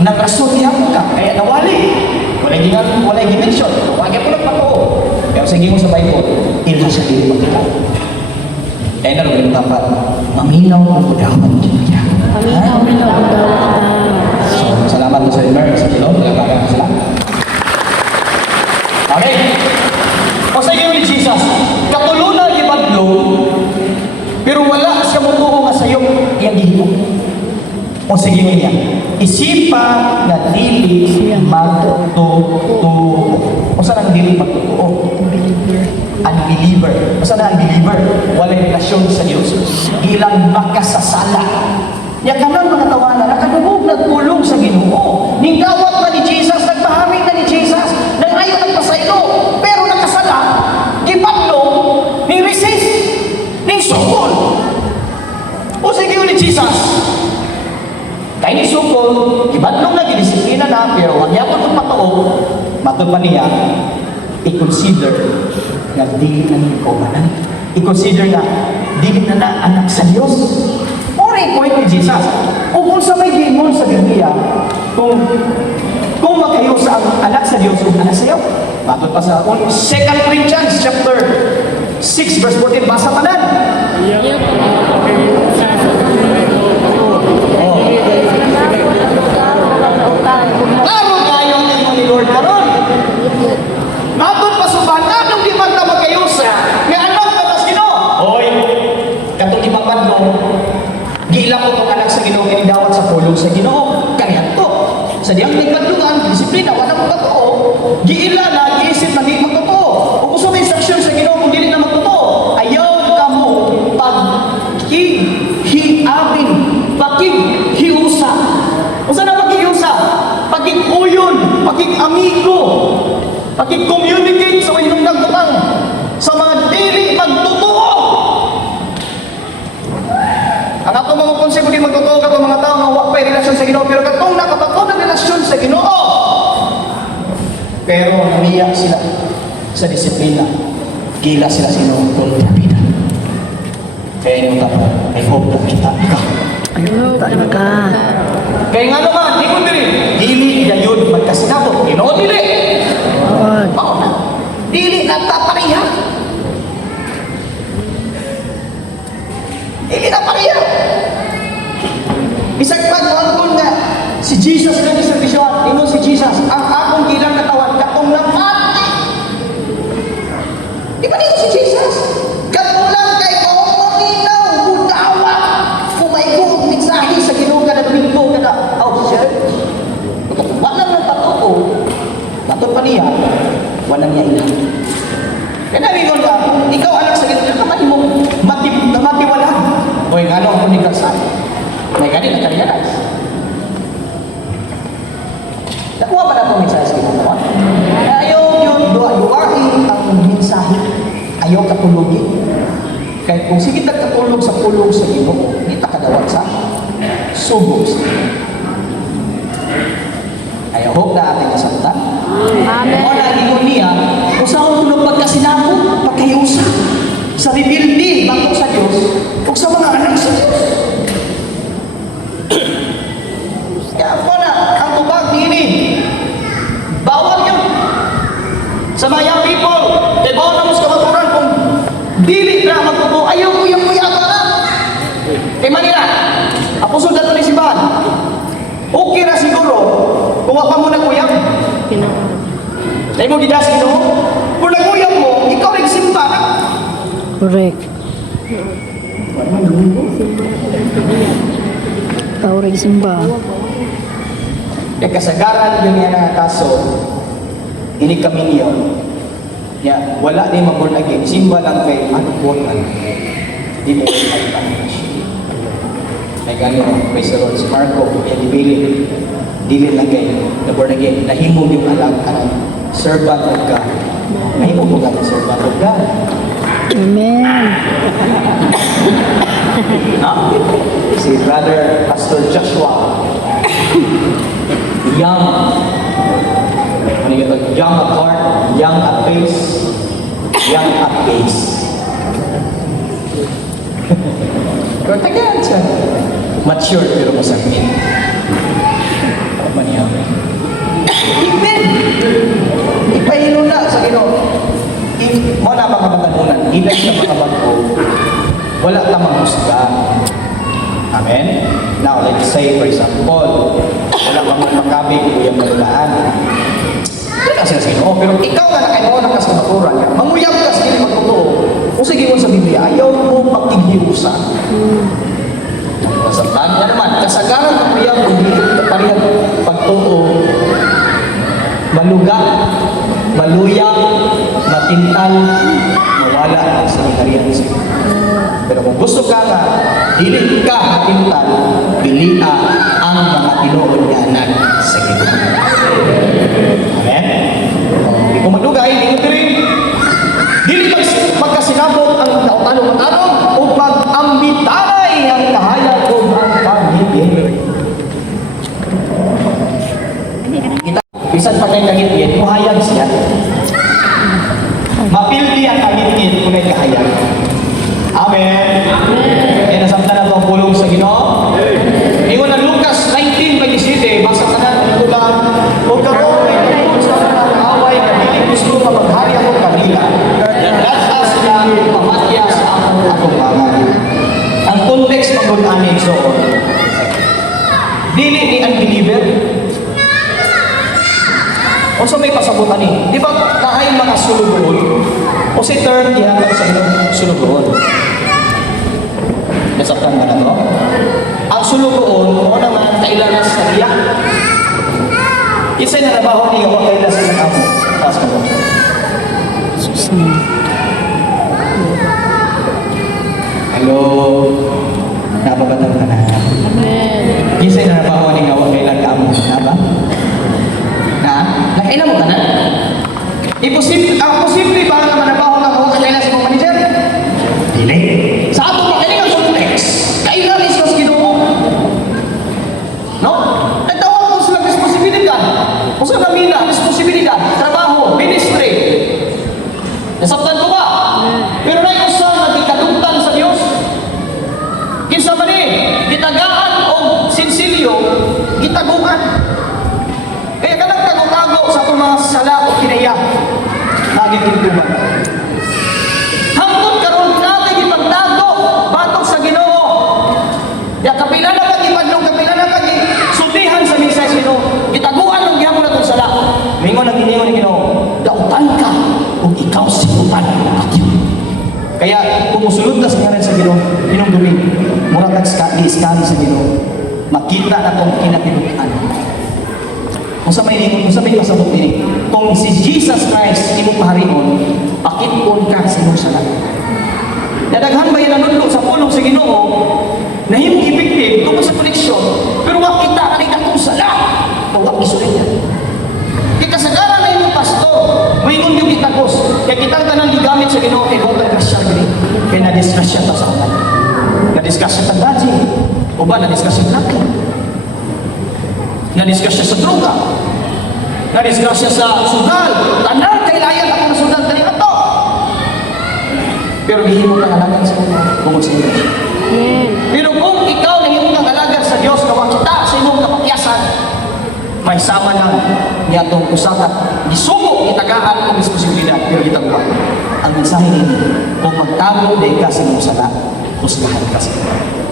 Nag-rason niya ka, kaya nawali. Walay dimension. Wag po nagpatoo. Pero sige mo sa Bible, ila siya dili magkita. Kaya na rin dapat maminaw ang dawan niya. Paminaw na lang daw. So, salamat po sa Imer, sa Pilon, nagkakaroon sila. Okay. O sa iyo ni Jesus, katulunan ni Pablo, pero wala siya mutuo nga sa'yo, iyang dito. O sige niya, isipa na dili magtutuo. O saan ang dili magtutuo? Unbeliever. O saan ang unbeliever? Walang relasyon sa Diyos. Ilang makasasala. Ya kanang mga tawanan, nakadubog na tulong sa Ginoo. Ning dawat na ni Jesus, nagpahamig na ni Jesus, nangayon nagpasaylo, pero nakasala, gipatlo, ning resist, ning sukol. O sige ni Jesus, kaya ni sukol, gibadlong na, gidisiplina na, pero wag niya po magpatoo, matod pa niya, i-consider na dili na niyo kaumanan. I-consider na dili na anak sa Diyos. Ori point ni Jesus. Kung sa may gimon sa Biblia, kung makayo sa anak sa Diyos, kung anak sa iyo, matod pa sa 2 Corinthians chapter 6 verse 14, basa pa na. Klaro kayo ang imo ni Lord karon. Matod pa sa banadong di man ta magkayusa, nga anak ka sa Ginoo. Hoy, katong ibabad mo, giila ko tong anak sa Ginoo kini dawat sa pulong sa Ginoo. Kaniya to. Sa diyang nagkadluan, disiplina wala mo totoo. Giila na giisip na di magtotoo. Ug usa may instruction sa Ginoo kung dili na magtotoo. Ayaw kamo paghihiabin, paghihiusa. Usa na paghihiusa? Paghiuyon, paghiamigo, paghi-communicate sa mga hinungdan sa mga dili magtotoo. Ang ato mga konsepto di magtotoo ka mga tao nga wa pay relasyon sa Ginoo, pero katong nakapatong na relasyon sa Ginoo. Pero namiya sila sa disiplina. Gila sila sa Ginoo kontra bida. Kaya yung dapat, I hope na kita ikaw. Ayun, talaga. Kaya nga naman, di mo dili gayon magkasinabot. Ginoo dili. Oo na. Dili na tatariya. Dili na pariya. Bisag pag-wangkon nga, si Jesus na ni servisyon, ino si Jesus, ang akong gilang katawan, katong namati. Di ba dito si Jesus? Katong lang kay Omoninaw, budawa, kumaigong mensahe sa Ginoo kada Domingo, kada church. Wala nang patuo, patod pa niya, wala niya ina. Kaya namin ko ba, ikaw anak sa Ginoo, kamay mo, matiwala. Hoy, ano ang unikal sa akin? May ganit na realize. Nakuha ba na itong mensahe sa ginagawa? Ayaw yun, duwain ang mensahe. Ayaw katulogin. Kaya kung sige katulog sa pulong sa Ginoo, hindi ta kadawat sa subok sa I hope na ating nasabtan. Amen. O naging niya, kung sa tulog pagkasinabo, pagkayusa, sa rebelde, batok sa Diyos, o sa mga anak sa Diyos. Kaya ako na, ang tubag nini, bawal yun. Sa mga young people, kaya bawal na mo sa kamaturan kung dili na magtuto, ayaw ko yung kuyaba na. Kaya Manila, apostol dato ni Sibahan, okay na siguro, kung wapa mo naguyab. Dahil mo gidas ito, kung naguyab mo, ikaw nagsimba na. Correct. Tawag simba. Kaya kasagaran yung yan na kaso, ini kami niyo. Ya, wala ni mag-born again. Simba lang kay born again. Di mo ay panginoon. Ay gano'n, may sa Lord, si Marco, yan ibili. Dili lang kay na born again. Nahimog yung alam ka ng servant of God. May umugat sa servant of God. Amen. Si Brother Pastor Joshua. Young. Ano yung ito? Young at heart, young at face, young at base. Pero tagaan siya. Mature pero masakit. Maniyaw. Amen! Ipahino na sa Ginoo. Mo na mga batanunan, ilan sa mga bago, wala tamang husga. Amen? Now, let's say, for example, wala kang magpakabig o yung malulaan. Ito na sila sa Ginoo. Pero ikaw nga na kayo na kasabaturan niya. Manguyap ka sa Ginoo magtotoo. Kung sige mo sa Biblia, ayaw mo pagkigiusa. Nasabtan niya naman, kasagaran ng uyap, hindi kaparihang pagtuo, maluga, maluyang, matintal, mawala sa ikariyan sa iyo. Pero kung gusto ka nga, dili ka matintal, pilia ang mga tinuod nga anak sa Ginoo. Amen? Kung madugay, hindi mo rin. Dili magkasinabot ang nautanong-tanong o pag-ambitanay ang kahayag o ang pag-ibig. Bisan pa kay kagitgit, muhayag siya. Mapildi ang kagitgit kung may kahayag. Amen. Kaya nasamta na ito ang pulong sa Ginoo. Ingon ng Lucas 19:27, basa ka na, ito lang, huwag ka mo, may kapun sa mga away, kabiling gusto ka maghari ako kanila. Lahat sila pamatyas ang akong bagay. Ang context pag-unanin so, dili ni unbeliever, o so may pasabutan ni. Di ba naay mga sulugoon? O si term ihatag sa inyong sulugoon. Nasaktan ka na to? Ang sulugoon, o naman kailangan sa iya. Isa'y nanabaho niya o kailangan sa iyo. Taas ka ba? Hello? Napabatan ka na. Amen. Isa'y nanabaho niya o kailangan ka ba? Nakailan mo ka na? Ang posible ba na manabaho ka mo sa kailan sa mga manager? Dili. Sa ato makinig ang context. Kailan is mas Ginoo? No? Nagtawag mo sila responsibilidad. Kung saan namina, responsibilidad, trabaho, ministry. Nasabtan ko ba? Pero na yung saan nagkikadugtan sa Diyos? Kinsa man gitagaan o sinsilyo, gitaguan. Kaya ka nagtago-tago sa itong mga sala o kinaya. Naging tintuban. Hangtod karon natin ipagtago batok sa Ginoo. Ya kapila na pag-ipadlong, kapila na pag-sultihan sa misa sa Ginoo. Itaguan ng gihapon na itong sala. Mingon ang giningon ni Ginoo, dautan ka kung ikaw sinutan ako. Kaya kung musulod ka sa ngaran sa Ginoo, inong gawin, murag kag-iskali sa Ginoo. Makita na itong kinatinutan. Kung sa may pasabot ini, kung si Jesus Christ imong paharion, pakit-on ka sa imong sala. Nadaghan ba yan nanudlo sa pulong sa Ginoo, na himong effective tungkol sa koneksyon, pero wak kita kanina kung sala, o wak isulit yan. Kaya kasagaran na imong pastor, mayroon yung kitagos, kaya kitang tanang gigamit sa Ginoo, kaya huwag nag-discuss siya, kaya na-discuss siya sa ulan. Na-discuss siya sa gaji, o ba na-discuss siya laki. Na-discuss siya sa droga. Na-discuss siya sa sugal. Tanan, kailayan ako na sugal kanina to. Pero hihimo kang alagan sa Diyos. Bukod sa Diyos. Pero kung ikaw nahimo kang alagan sa Diyos, kawa kita sa imong kapakyasan, may sama lang niya itong usakat. Isugo, itagaan ang responsibilidad, pero itagawa. Ang mensahe nini, kung magtago na ka sa imong sala, husgahan ka sa iyo.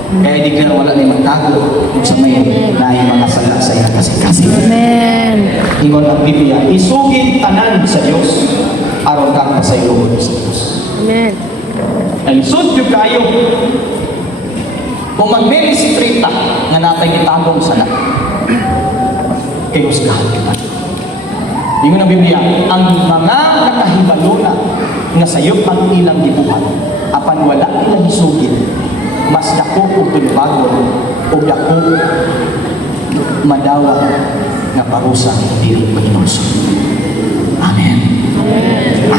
Kaya hindi ka wala na magtago kung sa may mga sala sa iya kasi. Amen. Ingon ang Biblia, isugid tanan sa Diyos, aron kang pasayloon sa Diyos. Amen. Nalisod yung kayo, kung mag-ministry ta, nga natay kitagong sala, kayo husgahan kita. Ingon ang Biblia, ang mga nakahibaluna nga sayop ang ilang gibuhat, apan wala ilang isugid, mas dako o tulbagon o dako madawa nga parusa dili Panginoon. Amen. Amen.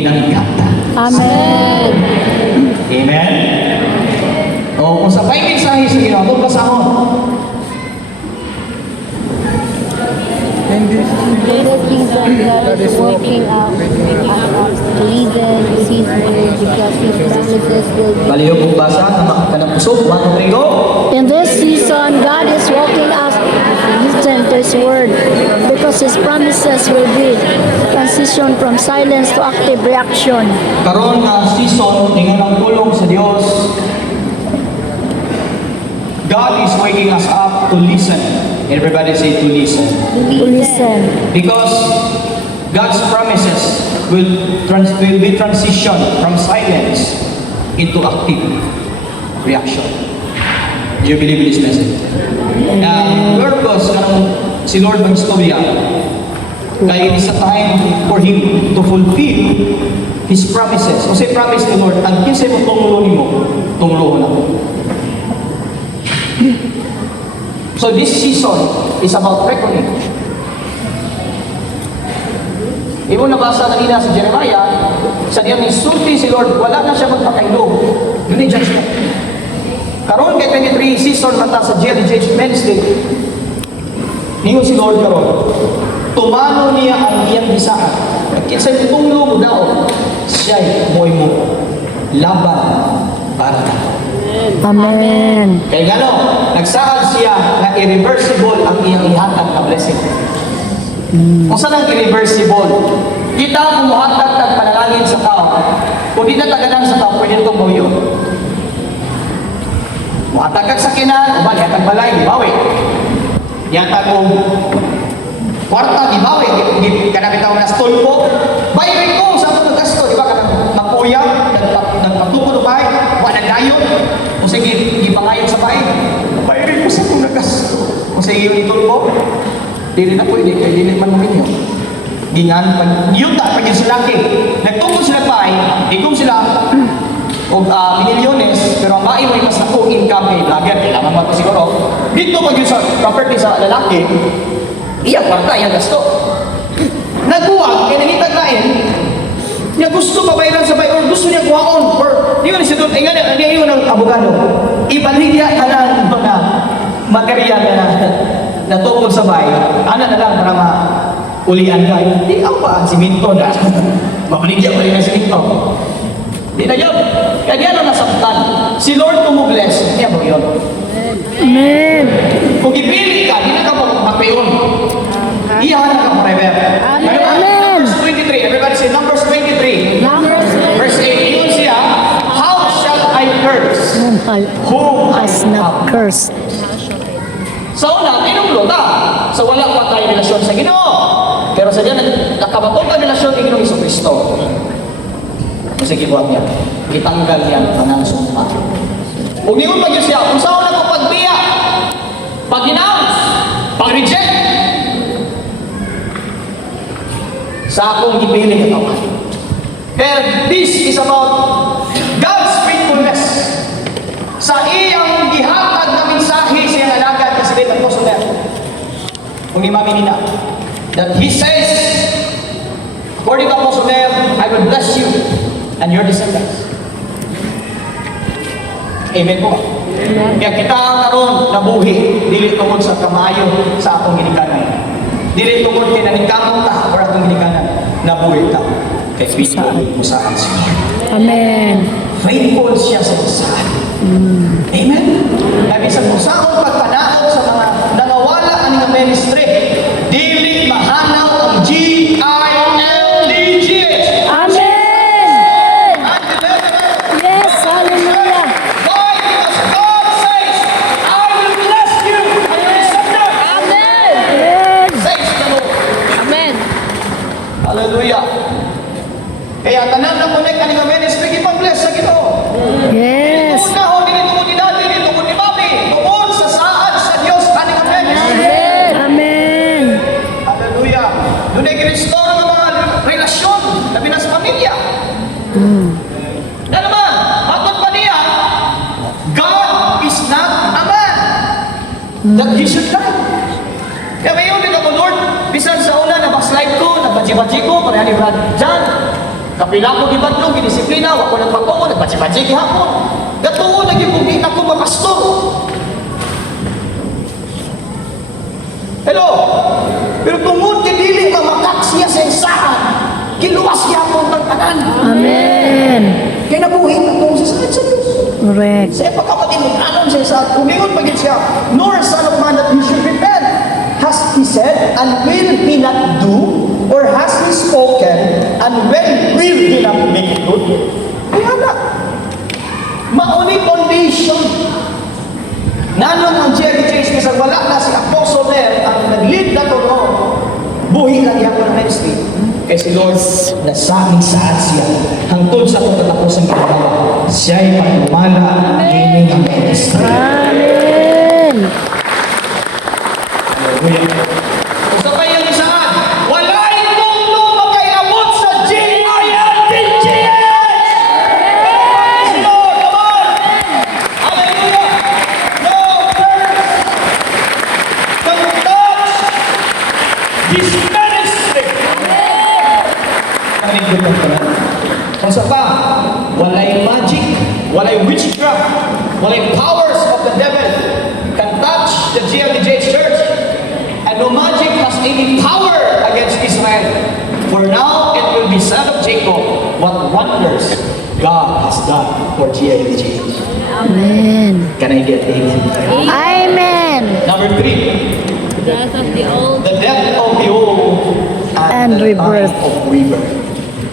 kinangigata. Amen. Amen? O kung sa pa'y mensahe sa Ginoo, itong basahon. Greater things that God is working out to listen, His word, because His promises will be. Baliyo kong basa na makakanang puso. 1, 2, 3, go! In this season, God is walking us to listen to His word because His promises will be transition from silence to active reaction. Karon na season, tingnan ang tulong sa Diyos. God is waking us up to listen. Everybody say to listen. To listen. Because God's promises will be transitioned from silence into active reaction. Do you believe in this message? Purpose ng si Lord mag-istorya, kaya it is a time for Him to fulfill His promises. Kasi promise ni Lord, ang kinsa mo tunglo nimo, tunglo na. So this season is about reckoning. Imo nabasa kanina sa Jeremiah, sa diyang isulti si Lord, wala na siya magpakailo. Yun yung judgment. Karon kay 23 season mata sa GLJH Wednesday, ningon si Lord karon, tumano niya ang iyang bisaan. Kinsa tunglo mo daw, siya'y mo'y mo laban para na. Amen. Kaya gano, nagsaad siya na irreversible ang iyang ihatag na blessing. Kung saan ang irreversible? Kita ang muhatag ng panalangin sa tao. Kung di na tagalan sa tao, pwede itong mawyo. Muhatag kag sakinan, o ba, ihatag balay, gibawi. Ihatag kong kwarta, gibawi. Kanang bitaw na stolpo. Bayarin ko sa mga gasto, di ba? Kanang magkuya, nagpagtukod o bahay, wala nagdayon. Kung sige, gibangayon sa bahay, bayarin ko sa mga gasto. Kung sige yung itulpo, dili na pwede, kaya dili man mo ninyo. Gingan, yuta, pag yun sila nagtukod sila bahay, ikong sila, o milyones, pero ang bahay mo ay mas naku income kay vlogger, kailangan mo ito siguro. Dito pag yun sa property sa lalaki, iya kwarta, iya gasto. Nagbuwag, kaya nangitaglain, niya gusto pabayaran sa bahay, or gusto niya kuhaon, or di mo na siya doon, ay nga yun ang abogado. Ibaligya ka na mga material na natungkol sa bahay, ana na lang para maulian ka. Di ako pa, siminto na. Mapaligya pa rin ang siminto. Di na yun. Kaya di ano nasaktan. Si Lord tumubless, niya mo yun. Amen. Kung ipili ka, di na ka magpayon. Iyahan ka forever. Amen. Numbers 23. Everybody say Numbers 23. Numbers Verse 8. Ingon siya, how shall I curse whom I has not cursed. Sa una, tinunglo ta. So wala pa tayo relasyon sa Ginoo. Pero sa diyan, nakabatong ka relasyon ni Ginoong Jesucristo. Kasi gibuhat niya. Itanggal niya ang kanang sumpa. Kung niyon pa yun siya, kung saan na ko pagbiya, pag-denounce, pag-reject, sa akong gipili ka tawag. And this is about God's faithfulness. Sa iyang gihatag na mensahe sa iyang alagad kasi dito po sa kung ni Mami Nina, that He says, according to Apostle Nel, I will bless you and your descendants. Amen po. Kaya kita karon nabuhi, dili tungkol sa kamayo sa atong ginikanan. Dili tungkol kay naningkamot ta or atong ginikanan, nabuhi ta. Kay faithful mo sa atin si Lord. Amen. Faithful siya sa usahan. Amen? Kaya bisan usahan pagpanaog sa mga nangawala aning ministry, dili mahanaw ang GILDGH. Amen. Yes, hallelujah. Why? Because God says, I will bless you and your descendants. Amen. Says the Lord. Amen. Hallelujah. Kaya tanan na connect aning ministry, ipang-bless sa Ginoo. Yes. Una ho, dinitungod ni dati, dinitungod ni Mami. Tungod sa saan sa Diyos aning ministry. Amen. Hallelujah. Doon ay restore ang mga relasyon, labi na sa pamilya. Na naman, matod pa niya, God is not a man that He should lie. Kaya may yun din ako, Lord, bisan sa una, nabakslide ko, nagbaji-baji ko, pareha ni Brad John. Kapila ko gibadlong, gidisiplina, wa ko nagpatuo, nagbatsi-batsi gihapon. Gatuo naging bugit ako mapastor. Hello? Pero tungod kay dili mamakak siya sa isahan, kiluwas siya akong tanan. Amen. Kaya nabuhin ako sa sakit sa Diyos. Correct. Sa pagkapatid mo, anon siya sa umingon pagin siya, nor son of man that he should repent. Has he said, and will he not do? Or has he spoken, and when will he not make it good? Kaya na. Mauni foundation. Nanong ang Jerry Chase kasi wala na si Apostle Ner ang nag-lead na to noon. Buhi lang yan ng ministry. Kaya si Lord, nasaming saan siya. Hangtod sa kung tatapos ang ginagawa, siya'y pagmumala ng ang ministry. Amen. Gusto pa yung isaan, wala itong lumagay-abot sa GILTGS! Si Lord, come on! Hallelujah! No curse can touch this ministry! Ang nagdutang ka na. Kung sa pa, walay magic, walay witchcraft, walay powers of the devil can touch the GLDJ Church. And no magic has any power against Israel. For now, it will be said of Jacob, what wonders God has done for GLDJ. Amen. Can I get amen? Amen. Number 3, Death of the old. the death of the old And the rebirth. time of rebirth.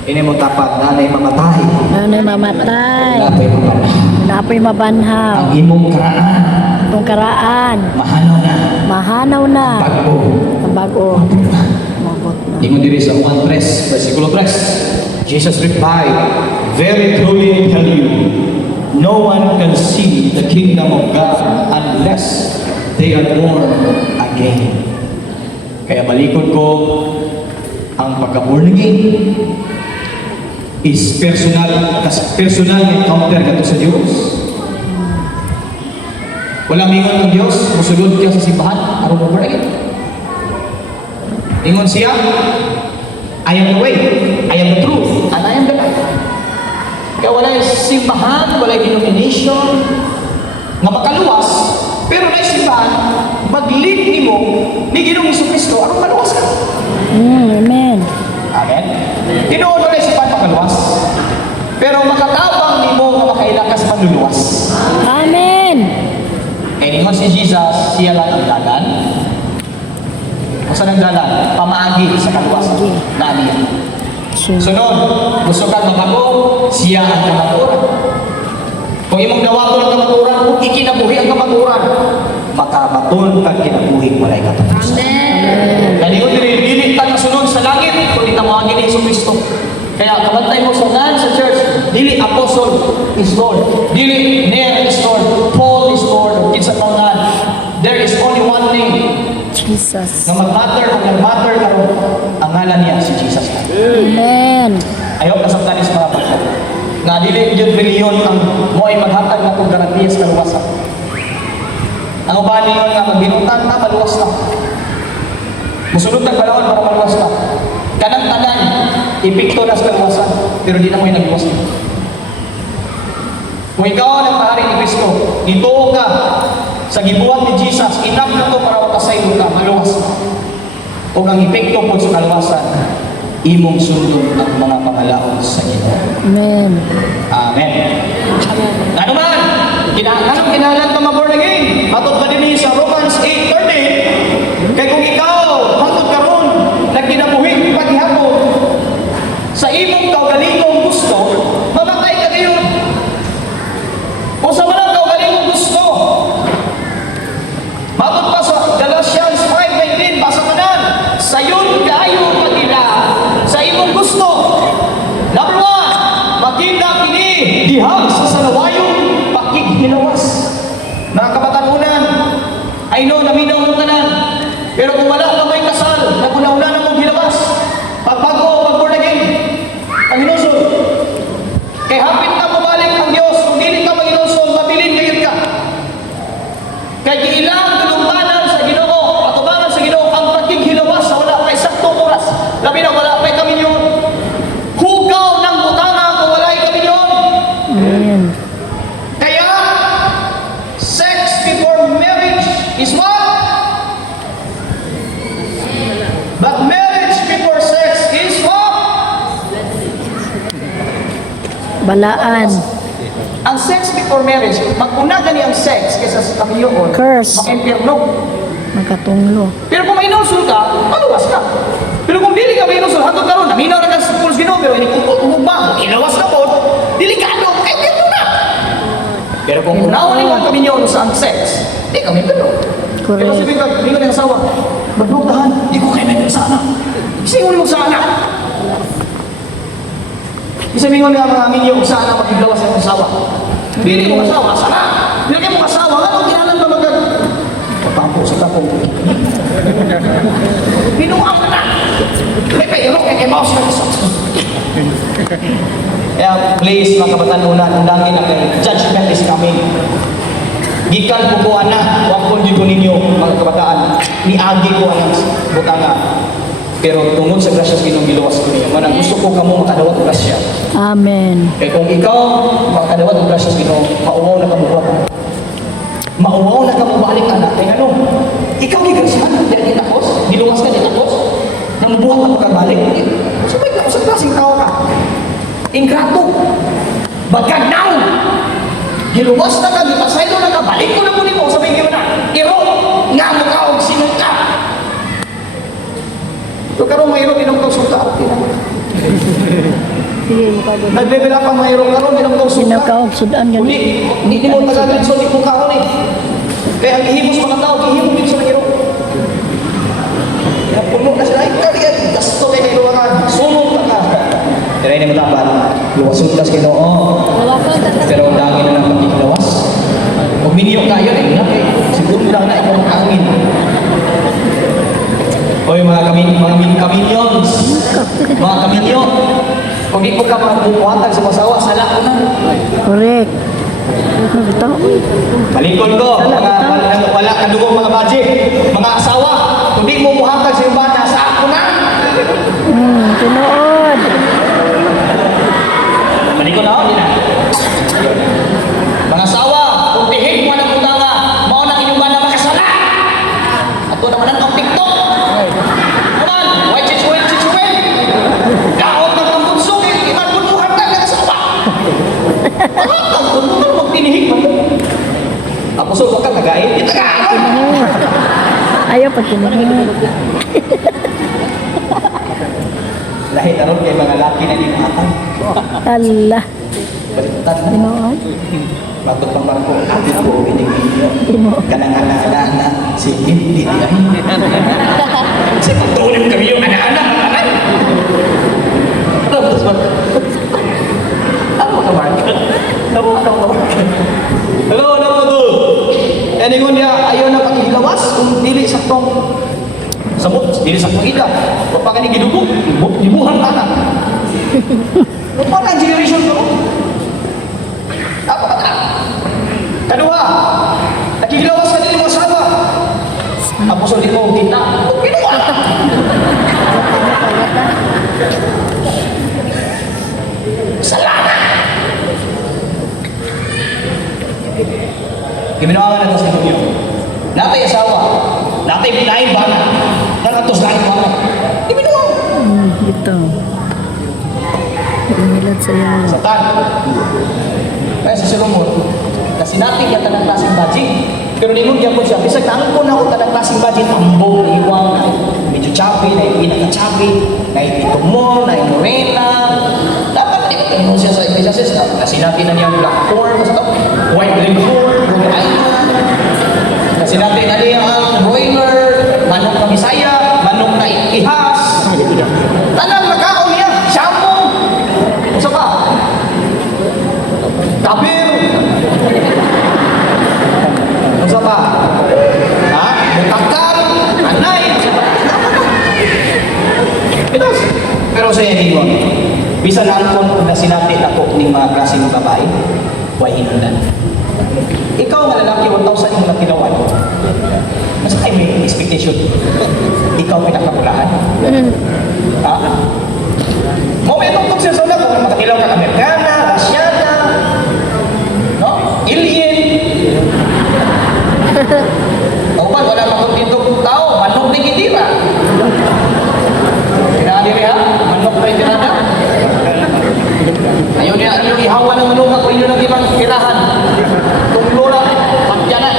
Ini mo tapat, nanay mamatay. Ano mamatay? Napay mamatay. Napoy mabanhaw. Ang imong karaan, Itong karaan. mahanaw na. Mahanaw na. Bago. Ang bago. Mabot na. Ingon diri sa Juan 3, versikulo 3. Jesus replied, very truly I tell you, no one can see the kingdom of God unless they are born again. Kaya balikod ko, ang pagka-born again is personal encounter ka to sa Diyos. Walang mingon ng Diyos, musulod ka sa simbahan, aron mo born again. Ingon siya, I am the way, I am the truth, and I am the life. Kaya walay simbahan, walay denomination, nga makaluwas, pero na simbahan, mag-lead ni mo, ni Ginoong Jesucristo, anong maluwas ka? Amen. Amen? Ginoon mo na simbahan makaluwas, pero makatabang ni mo nga makailakas manluluwas. Amen. Kaya ningon si Jesus, siya lang ang dalan. O saan ang dalan? Pamaagi sa kaluwasan. Nani yan. Sunod, gusto kang mabago, siya ang kamaturan. Kung imong dawaton ang kamaturan, kung ikinabuhi ang kamaturan, makabaton kang kinabuhi walay katapusan. Amen. Kaya ningon dili ta nasunod sa langit, kundi tamaagi ni Jesucristo. Kaya kabantay mo sa nan sa church, dili apostle is Lord, dili Ner is Lord, Paul is Lord, kinsa kaunan. There is only one name Jesus. na mag-matter o nag-matter karon, ang ngalan niya si Jesus Christ. Amen. Ayaw kasabtan sa mga bata. Nga dili yun reliyon ang mo ay maghatag na itong garantiya sa kaluwasan. Ang ubani yun nga, magbinutan na, maluwas na. Musunod ng balawon para maluwas na. Kanang tanan, ipikto na sa kaluwasan, pero di na mo yung nagluwas na. Kung ikaw ang nagpahari ni Kristo, ituo ka sa gibuhat ni Jesus, enough na to para makasaylo ka, maluwas ka. O ang epekto po sa kaluwasan, imong sundot ang mga pangalaon sa Ginoo. Amen. Amen. Ano man, anong kinahanglan ka ma-born again? Matod pa din sa Romans 8:13, kaya kung ikaw, matod karon, nagkinabuhi paghihapon, sa imong kaugalingong gusto, mamatay ka ngayon. O sa malang kaugalingong gusto, matod pa sa Galatians 5:19, basa ka na, sayon kayo magila sa imong gusto. Number 1, makita kini dihang sa salawayong pakighilawas. Mga kabatanunan, I know naminaw mo tanan, pero kung wala ka may kasal, naguna-una na mong hilawas, pagbago o pag-born again, ang hinusol. Kaya hapit na bumalik ang Diyos, kung dili ka mag-hinusol, mabilin ngayon ka. Kaya ilang tulumbanan sa Ginoo, patubangan sa Ginoo, ang pakighilawas sa wala pa saktong oras. Labi na wala pa kami yun. Hugaw ng Balaan. Ang sex before marriage, mag-una gani ang sex kaysa sa kamiyon. Curse. Maka-impyerno. Magkatunglo. Pero kung may inusol ka, maluwas ka. Pero kung dili ka may inusol, hanggang karon, naminaw na ka sa pulos Ginoo, pero hindi umugma, ilawas na po, delikado, maka-impyerno na. Pero kung unawa ninyo ang kaminyon sa ang sex, di kami pero. Pero Correct. sabihin ka, hindi ko na yung asawa, magbrugdahan, di ko kayo may sana. Isingon mo sana. Isabihin ko nga mga amin yung sana magiglawas ng asawa. Hindi mo asawa, sana. Hindi mo asawa, ano kinalan ba magag... Patampo sa tapong. Binuang ka na. May pero, kay mouse na isa. Kaya please, mga kabataan-una, tandangin na kayo. Judgment is coming. Gikan po po anak, wag po dito ninyo, mga kabataan. Niagi ko ang butanga. Pero tungod sa grasya Ginoo giluwas ko niya. Manang gusto ko kamo makadawat og grasya. Amen. Kaya kung ikaw makadawat og grasya Ginoo, mauwaw na kamo ba? Mauwaw na kamo balik anak. Kaya ano? Ikaw gigrasyahan, di tapos, giluwas ka di tapos. Nang buhat ka pagkabalik. Sabay ka sa klaseng tao ka. Ingrato. Bagad now. Giluwas na ka, gipasaylo na ka, balik ko na po nimo. Sabay ko na, iro, nga mo ka og sinong ka. So karon mayroon inom kang suka. Nag-level up ang mayroon karon inom kang suka. Sinakaog sudan gani. Hindi mo tagalan so di ko karon eh. Kaya ang ihimos mga tao, ihimos din sa mayroon. Kaya puno na sila, ay kaya gasto kayo mayroon ka, sunod ka ka. Pero hindi mo dapat, luwasod ka sa Ginoo. Pero ang dami na lang pagkikilawas. Kung miniyok kayo, eh, na, siguro lang na ikaw makangin. Oy mga kaminyons, mga kaminyon, kung di ko ka mabubuhatag sa masawa, sala ko na. Correct. Ano bitaw? Malikon ko, mga wala kadugong mga budget, mga asawa, kung di mo buhatag sa iba, nasa ako na. Tinuod. Malikon na ako, di na. Mga asawa, kung tihig mo ng utanga, mao na inyong ba na makasala. Ato naman ang TikTok. Naman, why chichuel? Daot ng pambunso, iman po mo hantag ng asawa. Ano magtinihig mo? Ako so, wag ka tagain. Itagain! Ayaw pa tinuod. Lahit na ron kay mga laki na di mahatag. Allah. Baliktad na. Tinuod. Bagot pang marko, atin ko binigyan. Kanang anak-anak si hindi di ay. Si patuloy kami yung anak-anak. Tapos ba? Ano ka market? Ano ka market? Hello, ano po to? Yan yung niya, ayaw na pakilawas kung dili sa tong samot, dili sa tong ida. Kung pa ka ni ginugog, dibuhan ka na. Kung pa ka generation ko, apa kata? Kedua, nakikilawas ka din yung asawa. Tapos hindi mo kita. Pinuha! Salamat! Giminuangan natin sa inyo. Natay asawa, natay lain bana, nakatos lain bana. Giminuangan. Ito. Umilad sa yawa. Satan. Kaya sa Solomon, kasi natin yung tanang klaseng budget. Pero ninong yan po siya, bisag namin po na ako tanang klaseng budget, ambog, iwang, medyo chubby, na yung pinaka-chubby, na yung pitumor, na yung morena. Dapat di ba tanong siya sa Ecclesiastes, kasi natin na niya black corn, white green corn, good island. Kasi natin na niya ang broiler, manok na Bisaya, manok na ihas. Tanang magkaon niya, shampoo. Isa pa? Tabir. Isa pa? Ha? Mutakal. Anay. Ito. Pero sa yan yun, bisa lang kung na sinati ako ng mga klaseng babae, huwag hinundan. Ikaw nga lalaki, 1,000 yung nakilawan. Mas ay may expectation. Ikaw pinakapulaan. Ha? Mo may tungkol siya sa una kung makakilaw ka Amerikana, Rusyana, no? Alien. O ba, wala makong tindog tao, manok ni Gidira. Kinadiri ha? Manok na Gidira. Ayaw niya, ayaw ihawa ng manunga kung inyo nang ibang tirahan. Itong lola, pagyanan.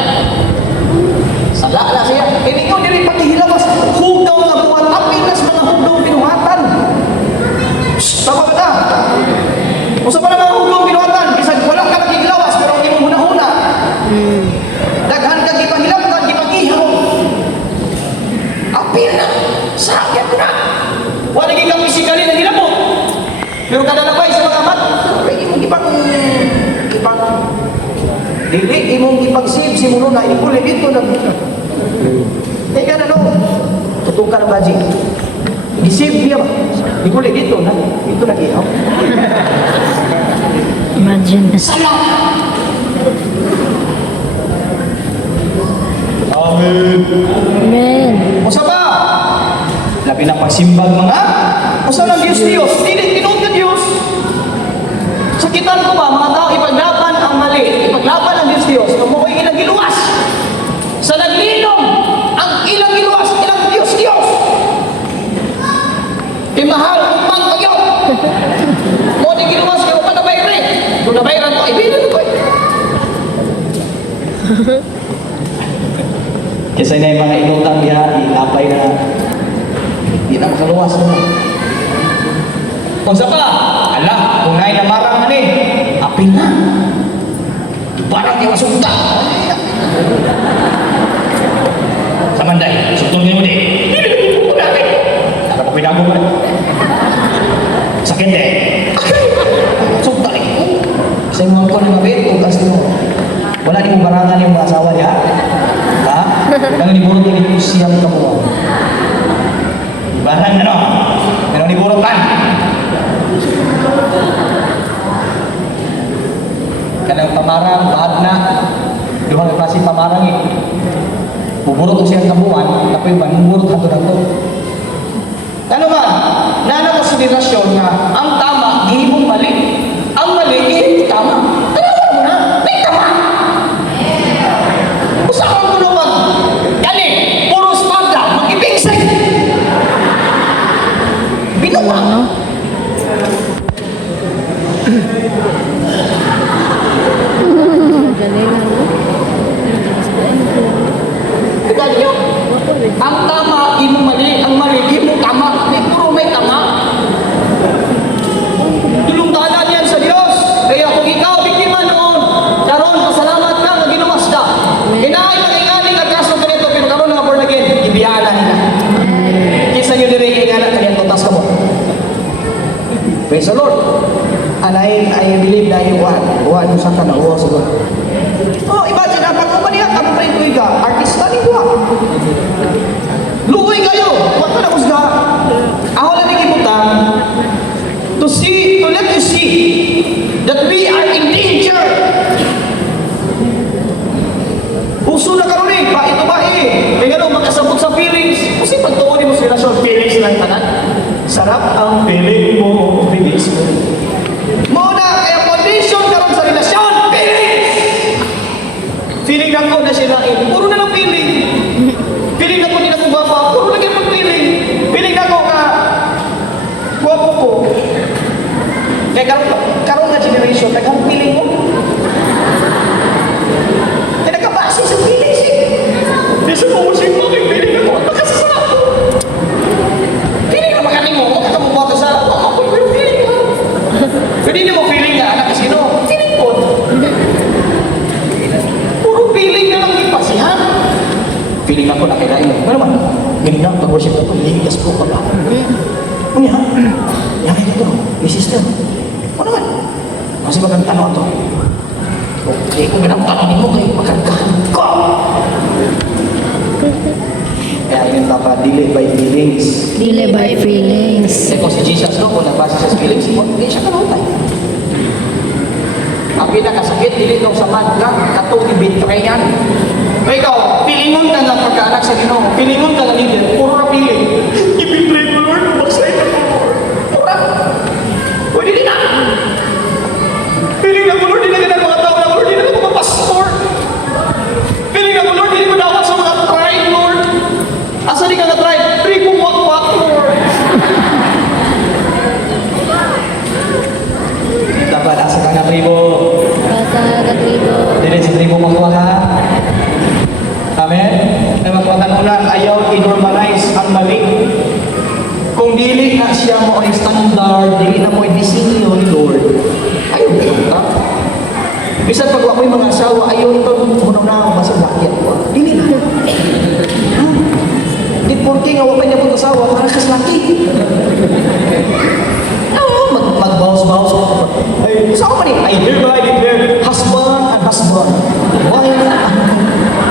Sala na siya. Hindi ko diri pakihilawas. Hugaw na buwan. Apinas mga hugaw pinuhatan. Shhh! Tama ba na? Usa pa na mga hugaw pinuhatan. Bisag wala ka nagigilawas pero hindi mo huna-huna. Daghan ka gipahilapkan, gipagihaw. Apil na. Sakit ko na. Wala naging kang pisikali na hilapot. Pero kadalabay sa mga mat, imong dili imong ipagsib si muno na ikuli dito na. Teka na no. Tutukan ang baji. Gisib niya ba? Ikuli dito na. Dito na ihaw. Imagine this. Amen. Amen. Usa ba? Labi na pagsimbag mga. Usa lang Diyos. Dili tinuod ka Diyos. Sakitan ko ba mga tao ipaglaban ang mali. Ipaglaban ang Diyos. Kung mo ilang giluwas. Sa naglinom ang ilang giluwas, ilang Diyos. Imahal upang pagyaw. Mo di giluwas kayo pa na bayre. Kung nabayran ko, ibilan ko eh. Kasi na yung mga inutang niya, inapay na hindi na makaluwas na. Kung sa pa, ala, kung na'y namarang man eh, apin na. Parang yung masunta. Sa manday, sutong niyo mo di. Hindi mo natin. Naka ko pinago mo na. Sakit eh. Sunta eh. Sa mga ko na mabit, kasi mo. Wala ni mo barangan yung mga asawa niya. Ha? Kalau diburuk ini siap kamu. Barang ano? Kalau diburuk kan? Kadang pamarang, bahad na. Duha ka klase pamarang eh. Buburot siya kamuan, tapi manumburot hanto-hanto. Ano ba? Nana konsiderasyon na ang tama, ihimong mali. Ang mali, ihimong tama. Tanawan mo na, may tama. Usapan ko naman. Gani, puro espada, mag-ibingsay. Binuwa. Tignan niyo. Ang tama, imo mali. Ang mali, imo tama. May puro may tama. Tulungtanan yan sa Diyos. Kaya kung ikaw, biktima noon, karon pasalamat ka na ginumas ka. Inaay mangingaling at kaso ganito, pero karon nga born again, ibiyaan na nila. Kisa nyo diri, ingalan ka niyan, tutas ka mo. Praise the Lord. And I believe na yung one sa ka na uwa sa Lord. Oh, imagine, pag kumaniya, kami pa ito ka, artista ni Juan. Lugoy kayo, huwag ka na kusga. Ako lang yung ibutang, to let you see that we are in danger. Puso na karon eh, ba ito ba eh. Kaya nga magkasabot sa feelings. Kasi pagtuunin mo sa relasyon, feelings lang tanan. Sarap ang feeling mo, feelings mo. Muna, kaya condition karon sa relasyon, feelings! Feeling na ko na siya eh. Puro na lang feeling. Feeling na ko din ako baba, puro na ganun feeling. Feeling na ko ka, guwapo ko. Kaya karon na generation, naghang feeling mo. Kaya nagkabase sa feelings eh. Di sa mo siya mo, may feeling ako, nakasasarap ko. Feeling na makaning mo, kung ka mo bata sa ako yung feeling mo. Pwede na mo feeling na anak kasi no, feeling ko. Puro feeling na lang ipasihan. Feeling ako nakirain mo. Ano naman? Ganyan na, pag-worship ako, ligas po ka ba? Ano yan? Yan ito, may sister. Ano naman? Kasi magandang ito. Okay, kung ganang tanongin mo kayo, magandang ko! Kaya yun dapat, delay by feelings. Delay by feelings. Kasi kung si Jesus, no, kung nabasa sa feelings, hindi siya kalutay. Ang pinakasakit, dili daw sa madlang, katong i-betrayan. O ikaw, pilingon ka nga pagkaanak sa Ginoo. Pilingon ka nga leader, puro na piling. I-betray mo, Lord, magsay ka mo. Pura. Pwede din na. Piling na mo, Lord, di na ganang mga tao na, Lord, di na mga pastor. Piling na mo, Lord, di mo dapat sa mga tribe, Lord. Asa di ka na tribe? Tribong wak-wak, Lord. Dapat Bisan pag ako'y mga asawa, ayaw ito, unang na ako, basta laki ako. Dili na. Ha? Di porke nga, wala niya pong asawa, para kas laki. Oo, magbawas-bawas ako. Ay, saan ko man eh? I hereby declare husband and husband. Wife.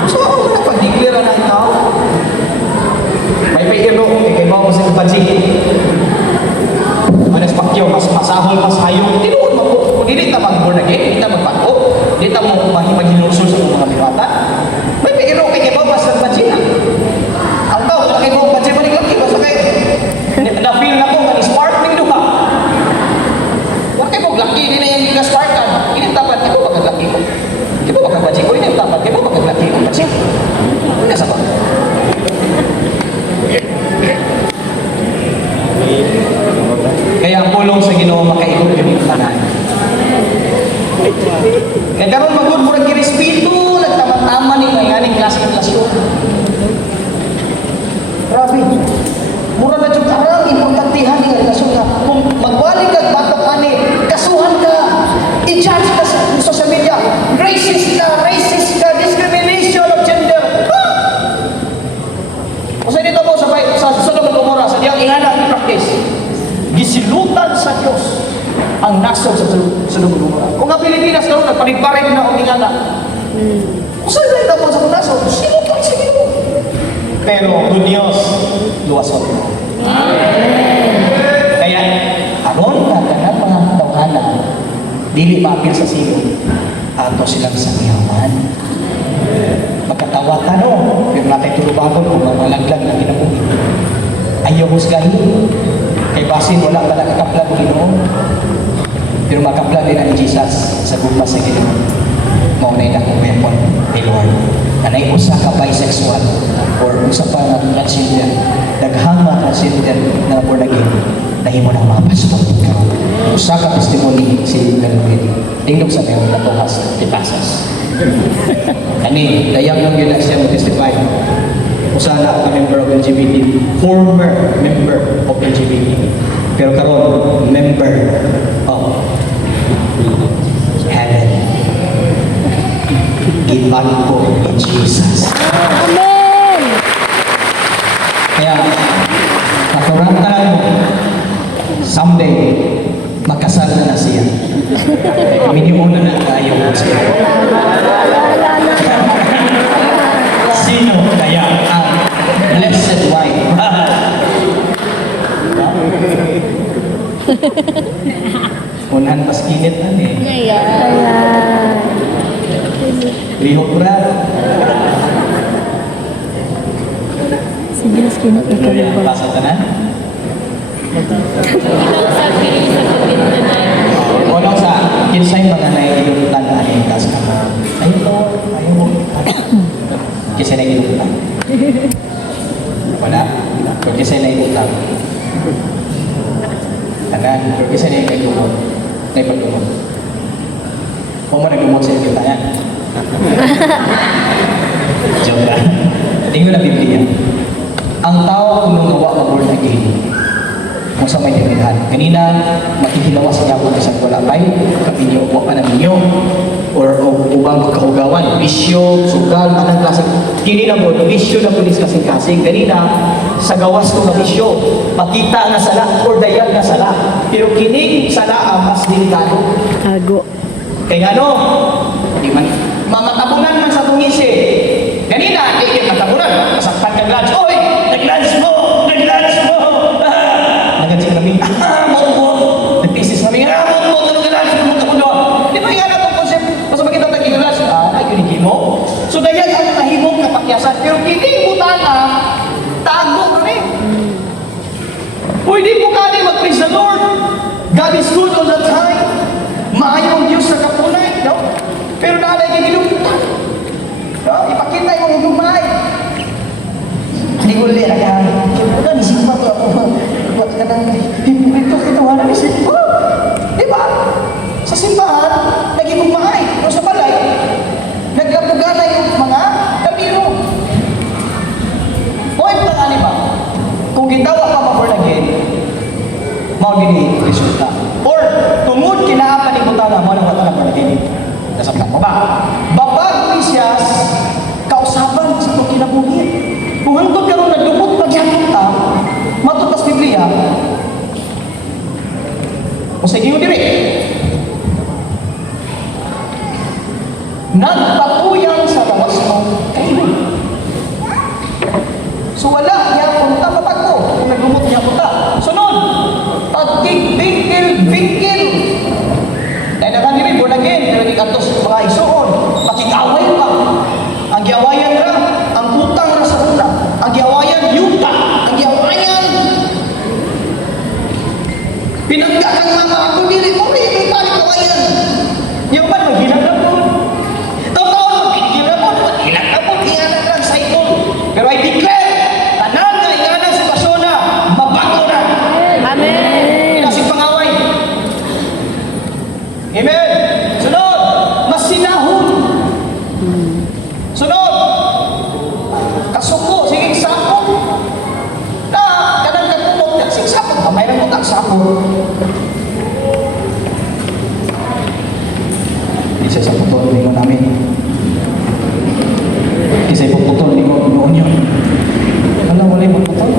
So ako man pag-declare na ikaw. May iro, kay bawa sa bansi. Manas pakyo, mas masahol, mas hayong. Tinuod mo po. Kung hindi ta mag-born again, hindi ta magpako, hindi ta mo mahinusul sa mga liwata. May iro, kay bawa sa bansi na. Ang tao, kay bawa bansi, balik-laki ba sa kayo? Na-feel na ko, sparkling duha. Huwag kayo laki, hindi na yung sparkan. Hindi dapat, di ba magkaglaki ko? Di ba magkagbansi ko? Hindi dapat, di ba magkaglaki ko? Bansi. Hindi sa ba? Kaya ang pulong sa Ginoo makaikot yung tanan. Nagkaroon magod murag girespeto, nagtama-tama ni ngayaning klase-klasyon. Grabe. Mura na jud arang importantihan ni relasyon nga. Kung magwali kag batok ani, kasuhan ka, i-charge ka sa social media. Racist ka, discrimination of gender. Usa dito po sa Sodom and Gomorrah, sa diyang ingana ang practice. Gisilutan sa Diyos ang nasod sa Sodom and Gomorrah. Kung ang Pilipinas karon nagpaniparin na ang ingana. Usa dito po sa nasod, silutan sa Ginoo. Pero good news, luwas ko. Kaya, aron na kanang mga tawhanan, dili maapil sa silong, ato silang sangihawan. Magkatawa tanong, pero natin tulubagon kung malaglag na ginabuhi. Ayaw husgahin. Kay basin wala pala kakaplag Ginoo. Pero makaplag din ang Jesus sa gupas sa Ginoo. Maunay na kong weapon ni Lord. Anay usa ka bisexual or usa pa na transgender. Daghang mga transgender na born again. Nahimo ng mga pastor. Usa ka testimony si Galwin. Tingnog sa meron na tuhas, titasas. Ani, dayang lang yun na siya mag-testify. Usala ka member of LGBT, former member of LGBT. Pero karon member of heaven. Giban ko in Jesus. Amen! Kaya, kakurantahan mo, someday, magkasal na siya. Minimum na tayo siya. Sino kaya ang blessed wife? Unahan pas kinit na eh. Ayan. Lihok ra. Sige, skinot na Ano yan? Pasa tanan? Wala sa kinsay mga naiilutan na ikas ka na. Ayun to, ayun mo. Kinsay naiilutan. Wala. Kung kinsay naiilutan. Tanan, kung kinsay naiilutan. Naipagdumot. Kung mo nagdumot sa ilutan yan. Joke lang. Tingnan na Biblia. Ang tao kung nawa mag-born again, kung sa may tinidhan. Kanina, makikilawas niya kung isang wala kayo, kapinyo, huwag pa na ninyo, or ubang kaugawan, bisyo, sugal, anong klase. Kini na mo, bisyo na pulis kasing-kasing. Kanina, sa gawas ko na bisyo, makita na sala, or dayag na sala. Pero kini sala ang mas delikado. Ago. Kaya ano, di man, mamatabunan man sa tungisi. Kanina, matabunan, masaktan ka glance. Oy, nag-glance mo! Nag-glance mo! Nag-glance kami, mo! Nag-thesis kami, mo! Nag-glance mo! Di ba nga na itong concept? Basta makita tayo glance, yun mo. So, dahil ang nahimong kapakyasan. Pero kiting butana, tago kami. Pwede po kani mag-praise the Lord. God is good all the time. Maayong Diyos sa kapunay, no? Pero naalay kay gilupitan. No? Ipakita yung mga gumay. Hindi ko ulit, ano, nisipa ko ako. Ba't ka nang hipulit ko kitawanan ni Sipo? Di ba? Sa simbahan, naging gumay. O sa balay, nagkapugana yung mga kapiro. Point na nga ba? Kung gitawa ka ma-born again, mau resulta. Or, tungod kinaapan ni Butana, mo na wala na born again. Nasabtan mo ba? nagpatuyang sa lawas mo kayo. So wala niya punta papago kung nagumot niya punta. Sunod, pagkigbingkil-bingkil. Dahil nakandiri, born again, pero di katos mga isuon, makikaway pa. Ang giawayan ra, ang hutang ra sa una. Ang giawayan, yuta. Ang giawayan, pinagka kang mama ako, dili mo rin, yung tali kawayan. Yung man, maghilang na po. Totoo, magbingkil na po, maghilang na po, iyanan lang sa ito. Pero I declare, tanan na iyanan sa basona, mabago na. Amen. Kasi pangaway. Amen. Sunod, masinahon. Sunod, kasuko, sige sapon. Na, kanang katulog, sige sapon. Kamay lang mo kang sapon. Isa sa putol, lingon namin. Isa po putol, lingon yun. Wala yung putol.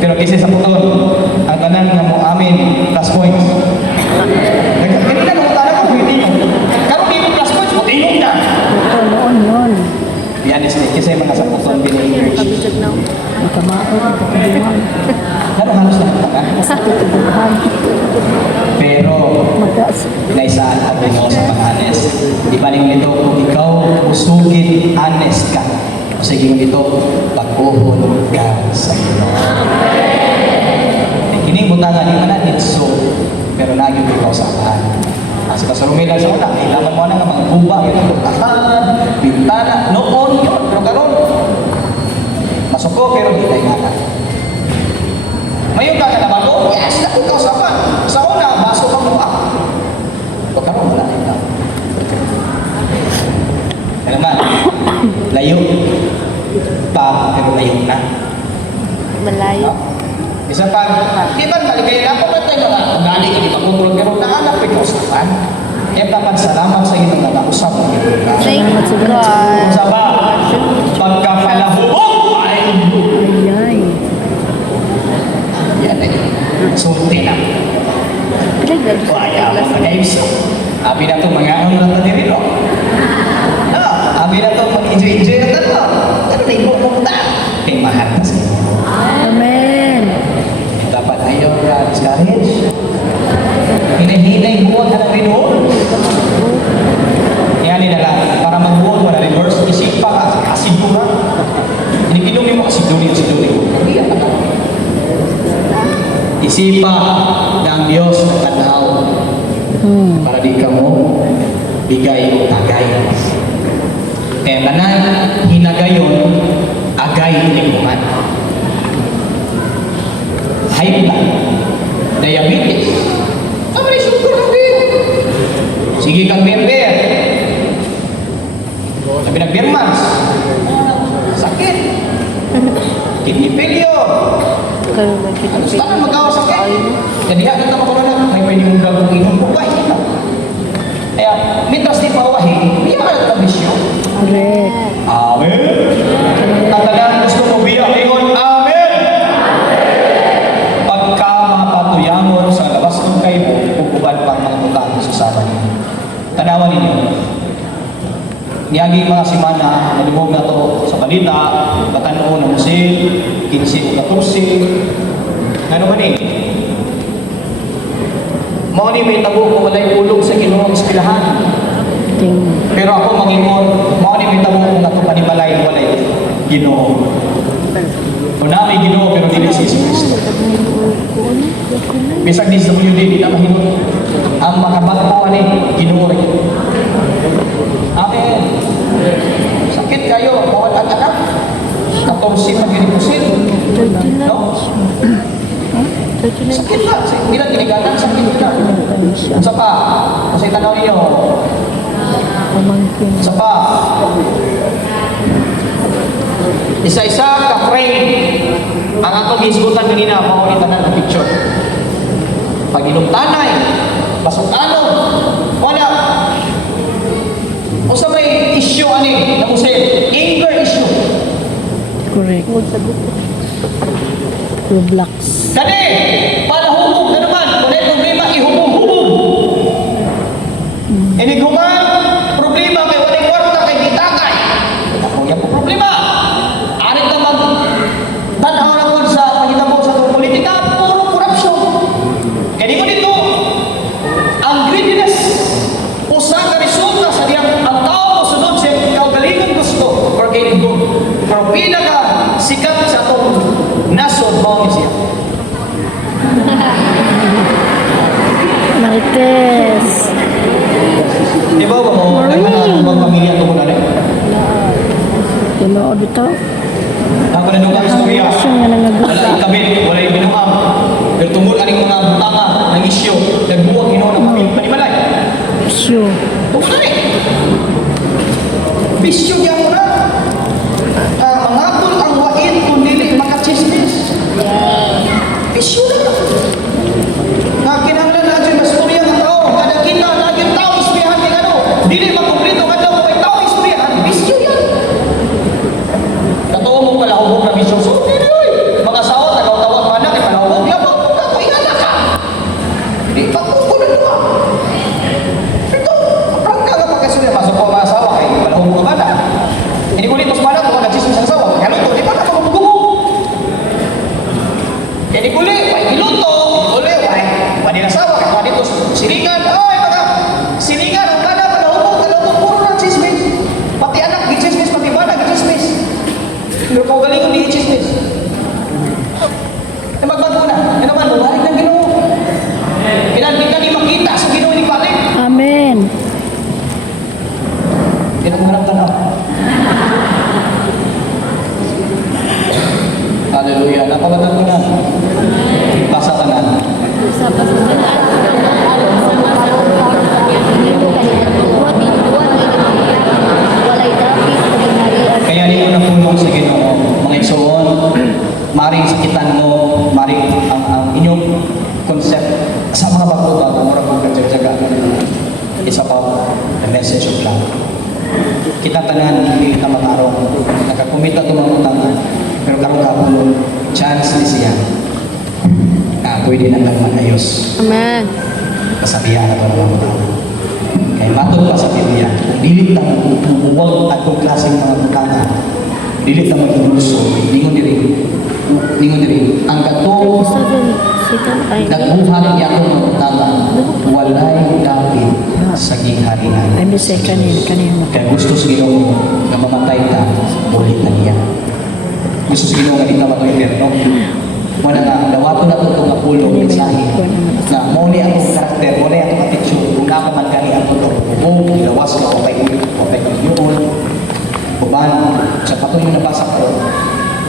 Pero isa sa putol, ang tanan nga mo amin, plus points. Kanina nung utara ko, hindi mo. Karoon di mo plus points, mo tingog na. Ito noon yun. Yan is kasi mga sa putol, binigay. Makamaon, makakubuhan. Ano halos na ka? Masakit kubuhan. Pero, Mataas. naisaan at mo sa pag-honest. Di ba ning ito, kung ikaw usugin, honest ka. O sige ito, pag-uhon ka sa iyo. Kining butangan, di man natin so, pero nagyo ikaw sa apahan. Kasi kasarumilan sa una, kailangan mo na ng mga buba, yung tahanan, bintana, noon, yun, pero karon masuko, pero di tayo nga. Mayon ka na bago? Yes, naku ko sa pan. Sa una, baso ka mo ah. O karon wala ito. Kaya naman, layo. Pa, pero layo na. Malayo. Isa pa, di ba maligayin ako ba tayo mga ugali ka di ba kontrol, pero naanap ko ito sa pan. Kaya dapat salamat sa inyo na nausap mo ito. Thank God. Sa ba, pagkapalahubog ay Ayay. yan ay sulti na. Waya mo na isa. Abi na ito, mga anong rata diri no? Abi na ito, mag-enjoy na ito. Ano na ibo mo ta? Timahan na siya. Amen. Dapat ayaw na discourage. Hinahinay buwan ka ng rinuon. Yan na lang, para magbuwan mo na reverse, isip pa ka, kasigura. Inipinumin mo kasiguri. Isipa ng Diyos ng tanaw para di ka mo bigay o tagay. Kaya tanan hinagayon agay tiniguman. High blood, diabetes. Ano na isukur ng din? Sige kang member. Sabi ng Birmans, sakit. Kidney failure. Ano sana mag-awa sa akin? Jadi hak kita makuha may pwede mong gagawin inom buhay kita. Kaya, mitras di pawahin, biya ka na bisyo. Correct. Amen. Tatanan gusto mo biya, ingon, Amen. Pagka mapatuyangon sa labas ng kayo, pupuban pang mga utang sa sama ninyo. Tanawan ninyo. Niyaging mga simana, nalibog na to sa balita, batano ng musil, 15 o 14. Ano man eh? Mao ni may tabo kung walay ulog sa Ginoong eskwelahan. Pero ako mangingon, mao ni may tabo kung ato panibalay walay Ginoo. Kung na may Ginoo pero dili si Kristo. Bisag di sa mga di na mahimot. Ang makabago ani Ginoo rin. Amen. Sakit kayo, bawat ang anak. Katongsi pag inipusin. No? Sakit ba? Bilang ginigatan, sakit na. Sa pa, kasi tanaw niyo. Sa pa, isa-isa ka-frame ang atong gisgutan kanina, maunitanan ng picture. Pag inumtanay, basok-ano, wala. O sa may issue ani, na musil, anger issue. Correct. Roblox. Kani, para hubog na naman, wala problema, ihubog-hubog. Pero pinaka sikat sa itong nasod mo siya. Marquez. Di ba ba mo? Nagmana ang pamilya ito mo na rin. Tunood ito. Ang pananungang istorya, wala ikabit, wala ibinuham. Pero tungkol aning mga butanga ng isyo, nagbuwag ginawa ng panimalay. Sure. Buksan na bisyo niya mo na. Mangatol ang wain kung dili makachismis. Bisyo na. Kinahanglan na dyan na storya ng tao. Kada kita, laging tao istoryahan ng ano. Dili makumplito ka daw kung tao istoryahan. Bisyo yan. Totoo mo pala hubog na bisyo. So, hindi mga saot, nagaw-tawag pa na, kaya palahubog. Labang mo na, kaya na ka. Di pa ko na naman. Ito, ang ka pagkasunod, masok ko ang mga asawa, kaya palahubog ka ba na. Hindi ko dito sumala, kung nagsisun sa asawa, kaya luto, di pa ka tumagugubog. Hindi ko ulit, may iluto, ulit, may paninasawa, kaya dito silingan, ay, mga silingan, ang kada, palahubog, puro na chismis. Pati anak, gichismis, pati bana, gichismis. Pero kung galing kong di-chismis. Eh magbago na. Yan naman, buharin ng Ginoo. Kailangan di makita sa Ginoo ni Palik. Amen. Yan ang harap tanaw. Hallelujah. Napabatan ko na. Pasa ka na. Walay dapit sa ginharian. Kaya di mo na pulong sa Ginoo. Mga igsoon, maring sakitan mo, maring ang inyong concept sa mga bago-bago, mura kong kagjaga. It's about the message of love. Kita tanan, hindi kita matarong. Nakakumita ito mga utangan. Pero karong kapulong, chance ni siya. Pwede nang magayos. Amen. Kasabihan na mga utangan. Kaya matod pa sa Biblia, kung dilit na umuwag at kung klaseng mga utangan, dilit na mag-inuso, ningon diri, ang katong nagbuhat niya akong mga utangan, walay dapit sa gingharian. I'm just saying kanina. Kaya gusto sa Ginoo na mamatay ta, ulit na niya. Gusto sa Ginoo nga di ka mag-eterno. Wala na, dawato na ito itong apulong mensahe. Na mo ni akong karakter, mo ni akong attitude, kung ako man gani ang ito, kung ilawas ka, o kay yun, uban, sa patuloy na nabasa ko,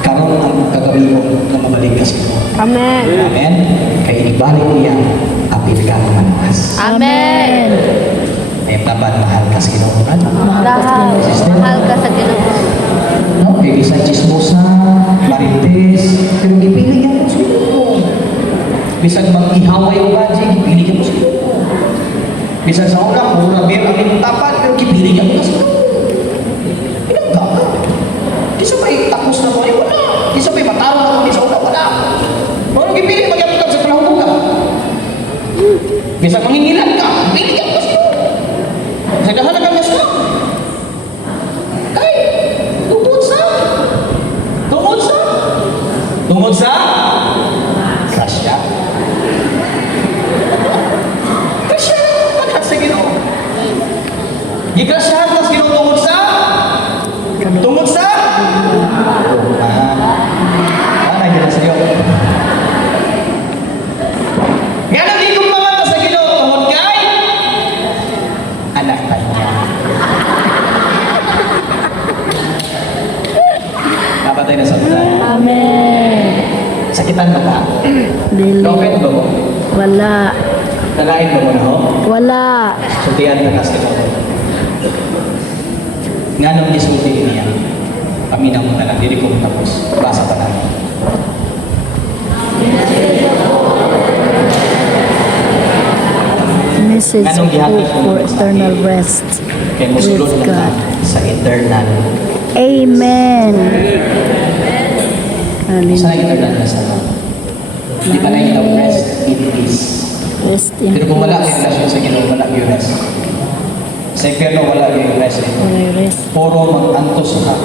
karon ang kagabiyon na mabalik ka sa Ginoo. Amen. Amen? Kaya ibalik niya, apil ka manas. Amen. Ay taban, mahal ka sa Ginoo. Mahal ka sa Ginoo. No, kaya isang chismosa, marites, pero ipili ka mo sa Ginoo. Bisag mag-ihaway o gadget, ipili ka mo sa Ginoo. Bisag sa oras, mura beer ang tapat, pero ipili ka mo sa Ginoo. Pinagka ka. Di sa may tapos na mo, ay wala. Di sa may matarong na mo, di sa oras, wala. Kung ipili, mag-iapit sa palahubog ka. Bisag mangingilan ka, ipili ka mo sa Ginoo. Bisag dahan na kami sa tungkol sa Krasya. Krasya, pagkat sa Ginoo. Gikrasyahan ka sa Ginoo tungkol sa? Tungkol sa? Nandiyan na sa iyo. Nga nang di kumaman ka sa Ginoo tungkol kay? Anak ka niya. Napatay na sa ulan. Amen. Sakitan mo ba? Dili. Prophet ba mo? Wala. Nalain ba mo na ho? Wala. Sultihan ka kasi mo. Nga nung isulti niya, paminaw mo na lang, hindi ko tapos. Basa pa namin. Message of hope for eternal rest Kaya musulod with na God. ka sa eternal. Amen. Sa Hallelujah. eternal na sa Lord. Di ba na yung rest in peace? Rest in Pero kung wala yung peace. relasyon sa Ginoo, wala yung rest. Sa impyerno, wala yung rest. Walay rest. Puro mag-antos ka.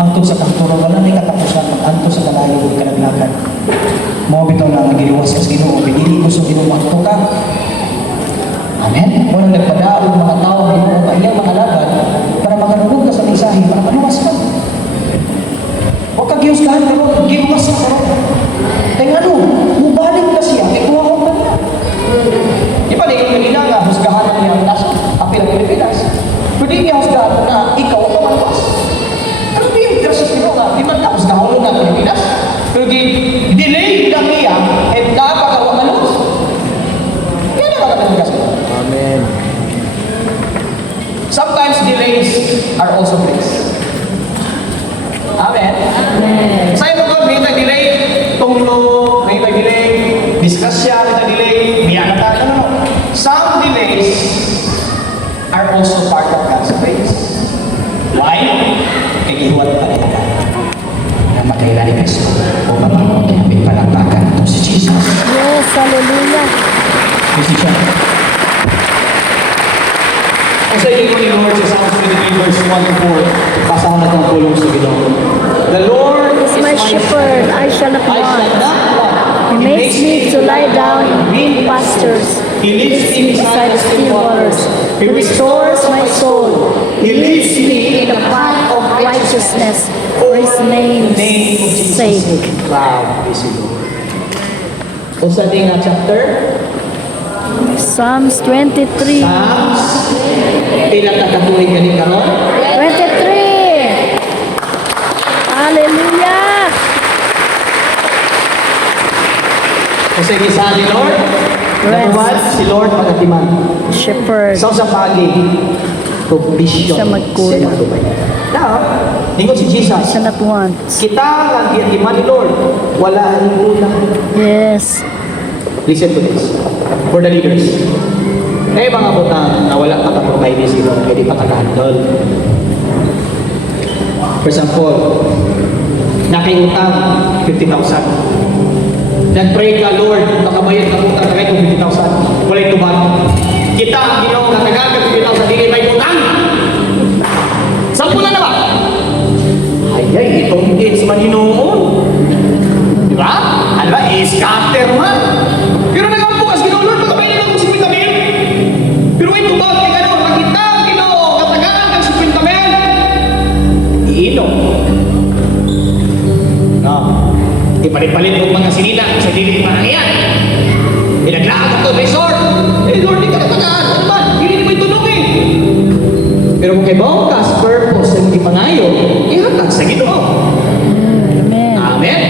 Antos sa kanturo, wala may katapusan. Mag-antos sa kalayo, huwag ka naglakan. Mga bitaw na magiliwas ka sa Ginoo, pinili ko sa Ginoo, magto ka. Amen? Walang nagpadaog mga tao, Ginoo, iyang mga laban, para makanulog ka sa mensahe, para maluwas ka. Sundays are also part of God's grace. Why? Kagihuat pa rin na makailan ni Kristo o mapamang kinabing palakpakan ito si Jesus. Yes, hallelujah. Position. Ang sa inyo ni Lord sa Psalms 23 verse 1 to 4, basahan na itong pulong sa Ginoo. The Lord Is my shepherd, I shall not I shall want. not want. He makes me to lie down in green pastures. He leads me Beside the still waters. He restores my soul. He leads me In the path of righteousness for His name's sake. Wow, praise the Lord. Kung sa ating chapter, Psalms 23. Psalms, ilang katatuloy galing karon? 23. Hallelujah. Kasi isa ni Lord, number Yes. one, si Lord magatiman. Shepherd. Sa pagi, provision. Siya magkulang. Now, ningon si Jesus, Shall not want. kita ang giatiman ni Lord, wala ang kulang. Yes. Listen to this. For the leaders. Eh mga butang na wala pa ka-provide si Lord, hindi pa ka-handle. For example, nakiutang 50,000. Nag-pray ka, Lord, makabayad ka utang na kayo 50,000. Wala'y tubag. Kita ang Ginoo na nagagag 50,000, hindi may utang. Sampulan na ba? Ay, itong kids man Ginoo. Di ba? Ano ba? Scatter man. Pero nag-ampukas, Ginoo, Lord, makabayad ako 50,000. Pero ito ba, kaya gano'n, makita ang Ginoo, katagaan ng 50,000. Iinom. No. Ipalit-palit ng mga sinina sa dili pa yan. Ilaglaan ito, resort. Eh, Lord, di ka natagaan. Ano ba? Hindi mo itunog eh. Pero kung kay Bongkas, purpose ng hindi pangayo, ihatag sa Ginoo. Amen. Amen?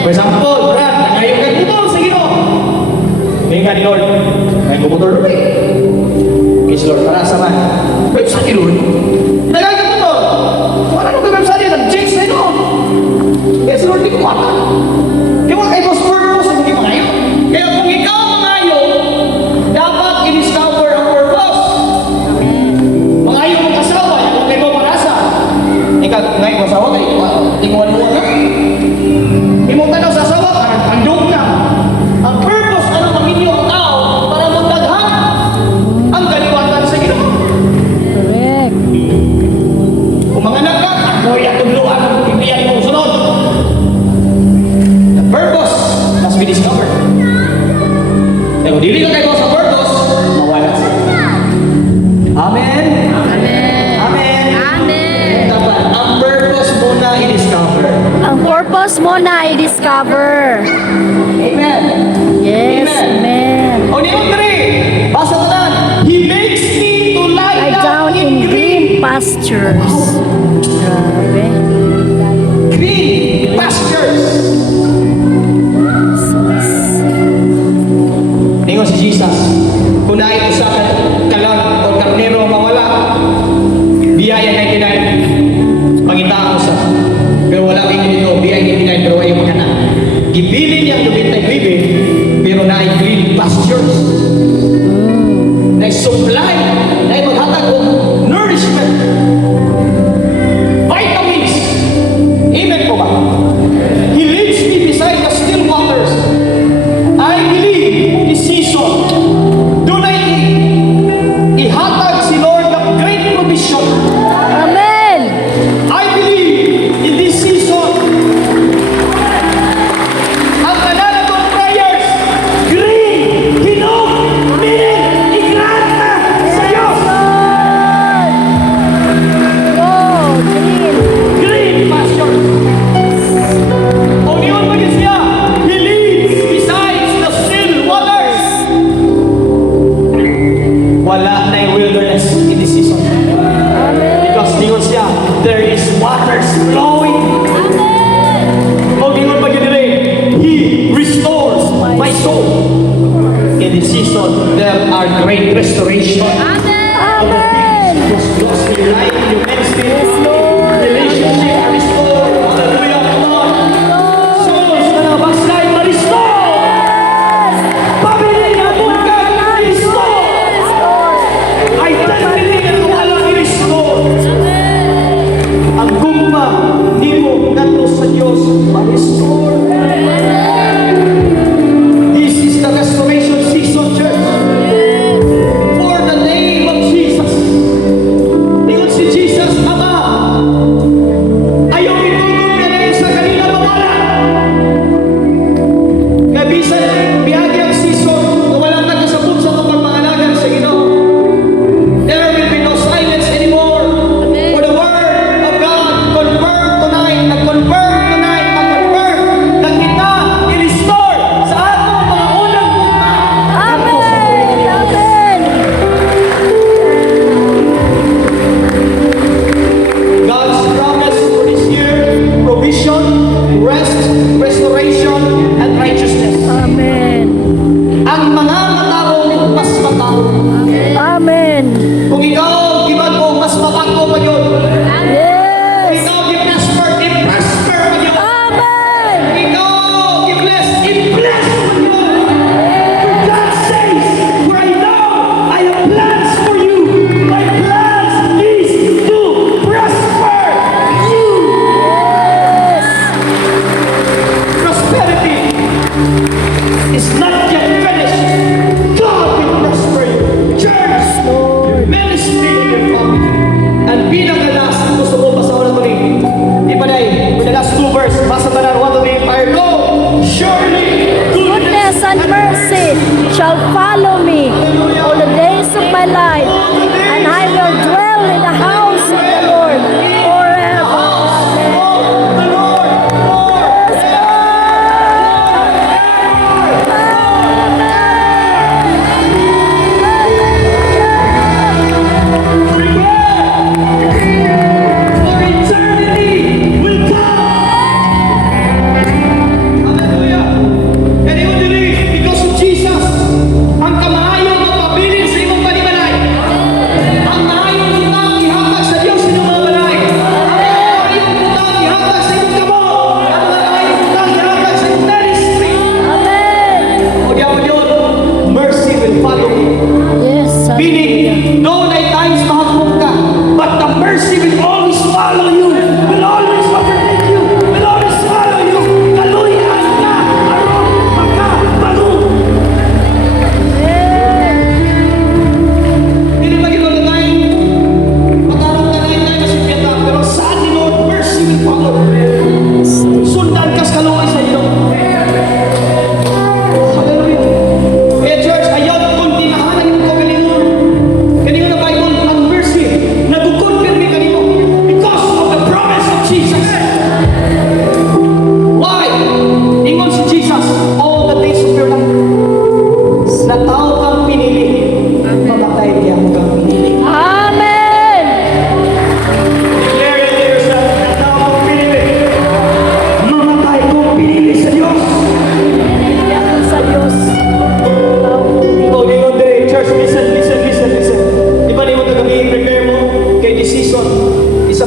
For example, Brad, nangayon kay Butol sa Ginoo. Ngayon nga ni Lord, ngayon ko Butol rin. Yes, Lord, para sa man. Website ni Lord. Nangayon kay Butol. Wala nung kay website niya, nag-change na ito. Yes, Lord, di ko mata. Kaya wala kayo mas purpose ng hindi pangayo. Kaya kung ikaw mangayo, dapat i-discover ang purpose. Mangayo mong asawa, yan kung kayo mo parasa. Ikaw, ngayon mo asawa, kayo, tinguan mo na. Imong tanaw sa asawa, parang pandong na. Ang purpose, ano ang inyong tao, para magdaghan ang kaliwatan sa Ginoo. Correct. Kung mga anak ka, ako'y atuluan, ibiyan mo sunod. The purpose must be discovered. Eh, kung dili ka kayo sa purpose, mawala siya. Amen? Amen. Amen? Amen. Dapat, ang purpose muna i-discover. Ang purpose mo na i-discover. Amen? Yes, amen. O, niyo 3, basa ko na. He makes me to lie Lie down in green pastures. Grabe. green pastures. Ningon si Jesus, kung naay usa ka kalag o karnero mawala, biyaya kay kinay. Pangita usa. Pero wala kay dito, biyaya kay kinay pero ayaw magana. Gibilin niyang lubit ay bibig, pero naay green pastures. Naay supply, naay maghatag og nourishment. Vitamins. Amen po ba? He leads me beside the still waters. I believe this season, doon ay ihatag si Lord ng great provision. Amen. I believe in this season, ang nananatong prayers, green, hinog, meaning, igranta sa Diyos. Oh, green. Green pasture. O niyon ba siya? He leads besides the still waters. Wala na yung wilderness in this season. Amen. Because niyon siya, there is waters flowing. O niyon ba He restores my soul. In this season, there are great restoration. Amen. Was lost in your life, in your ministry, Yes, Lord. relationship are restored. Hallelujah, come on. Souls na nabasay, ma-restore. Pamilya mo ka, ma-restore.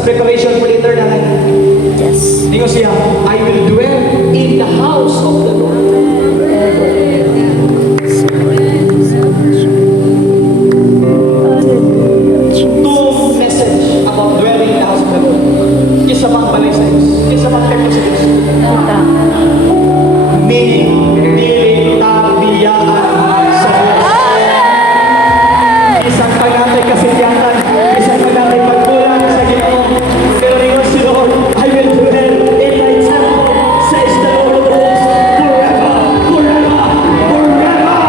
preparation for the eternal life. Yes. Tingnan siya, I will dwell in the house of the Lord. Two message about dwelling in the house of the Lord. Kisa bang balay sa Diyos? Kisa bang templo sa Diyos? Meaning, dili tabiyaan sa Diyos. Isang pagnatay kasitiyanan, isang pagnatay pagkulang sa Ginoo. Pero ringon si Lord, I will dwell in thy temple, says the Lord of hosts, forever, forever, forever.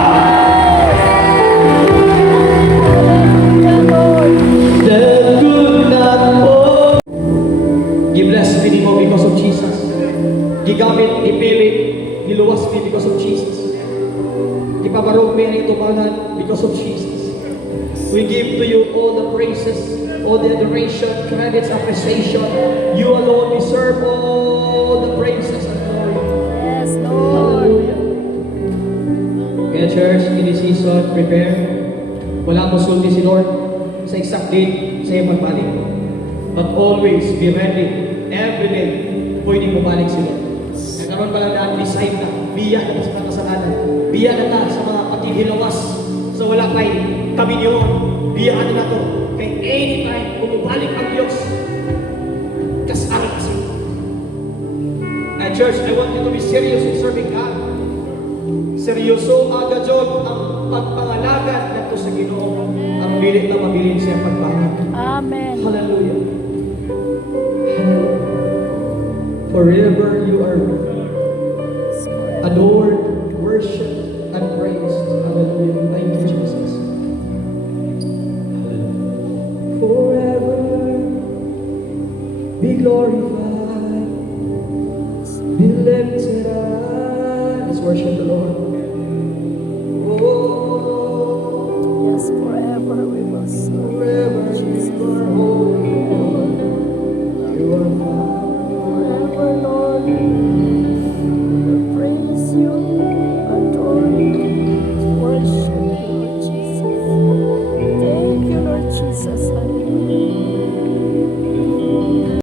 The good not all. Gibless me mo because of Jesus. Gigamit, ipili, niluwas me because of Jesus. Ipabarog me ang itupanan because of Jesus. We give to you all the praises, all the adoration, credits, appreciation. You alone deserve all the praises and glory. Yes, Lord. Kaya church, in this season, prepare. Wala mo sulti si Lord sa exact date sa iyong magbalik. But always be ready. Every day, pwedeng bumalik si Lord. Nagkaroon pala na decide na, biya na sa mga kasalanan. Biya na sa mga paghihilawas. So wala kay kami niyo. Biyaan na to. Kay anytime, bumabalik ang Diyos. Kasama kasi. And church, I want you to be serious in serving God. Seryoso aga Jod ang pagpangalagan nato sa Ginoo. Ang bilit na mabilin siya pagbanag. Amen. Hallelujah. Forever you are adored, worshipped, and praised. Hallelujah. Thank you, Jesus. Hallelujah. Forever be glorified.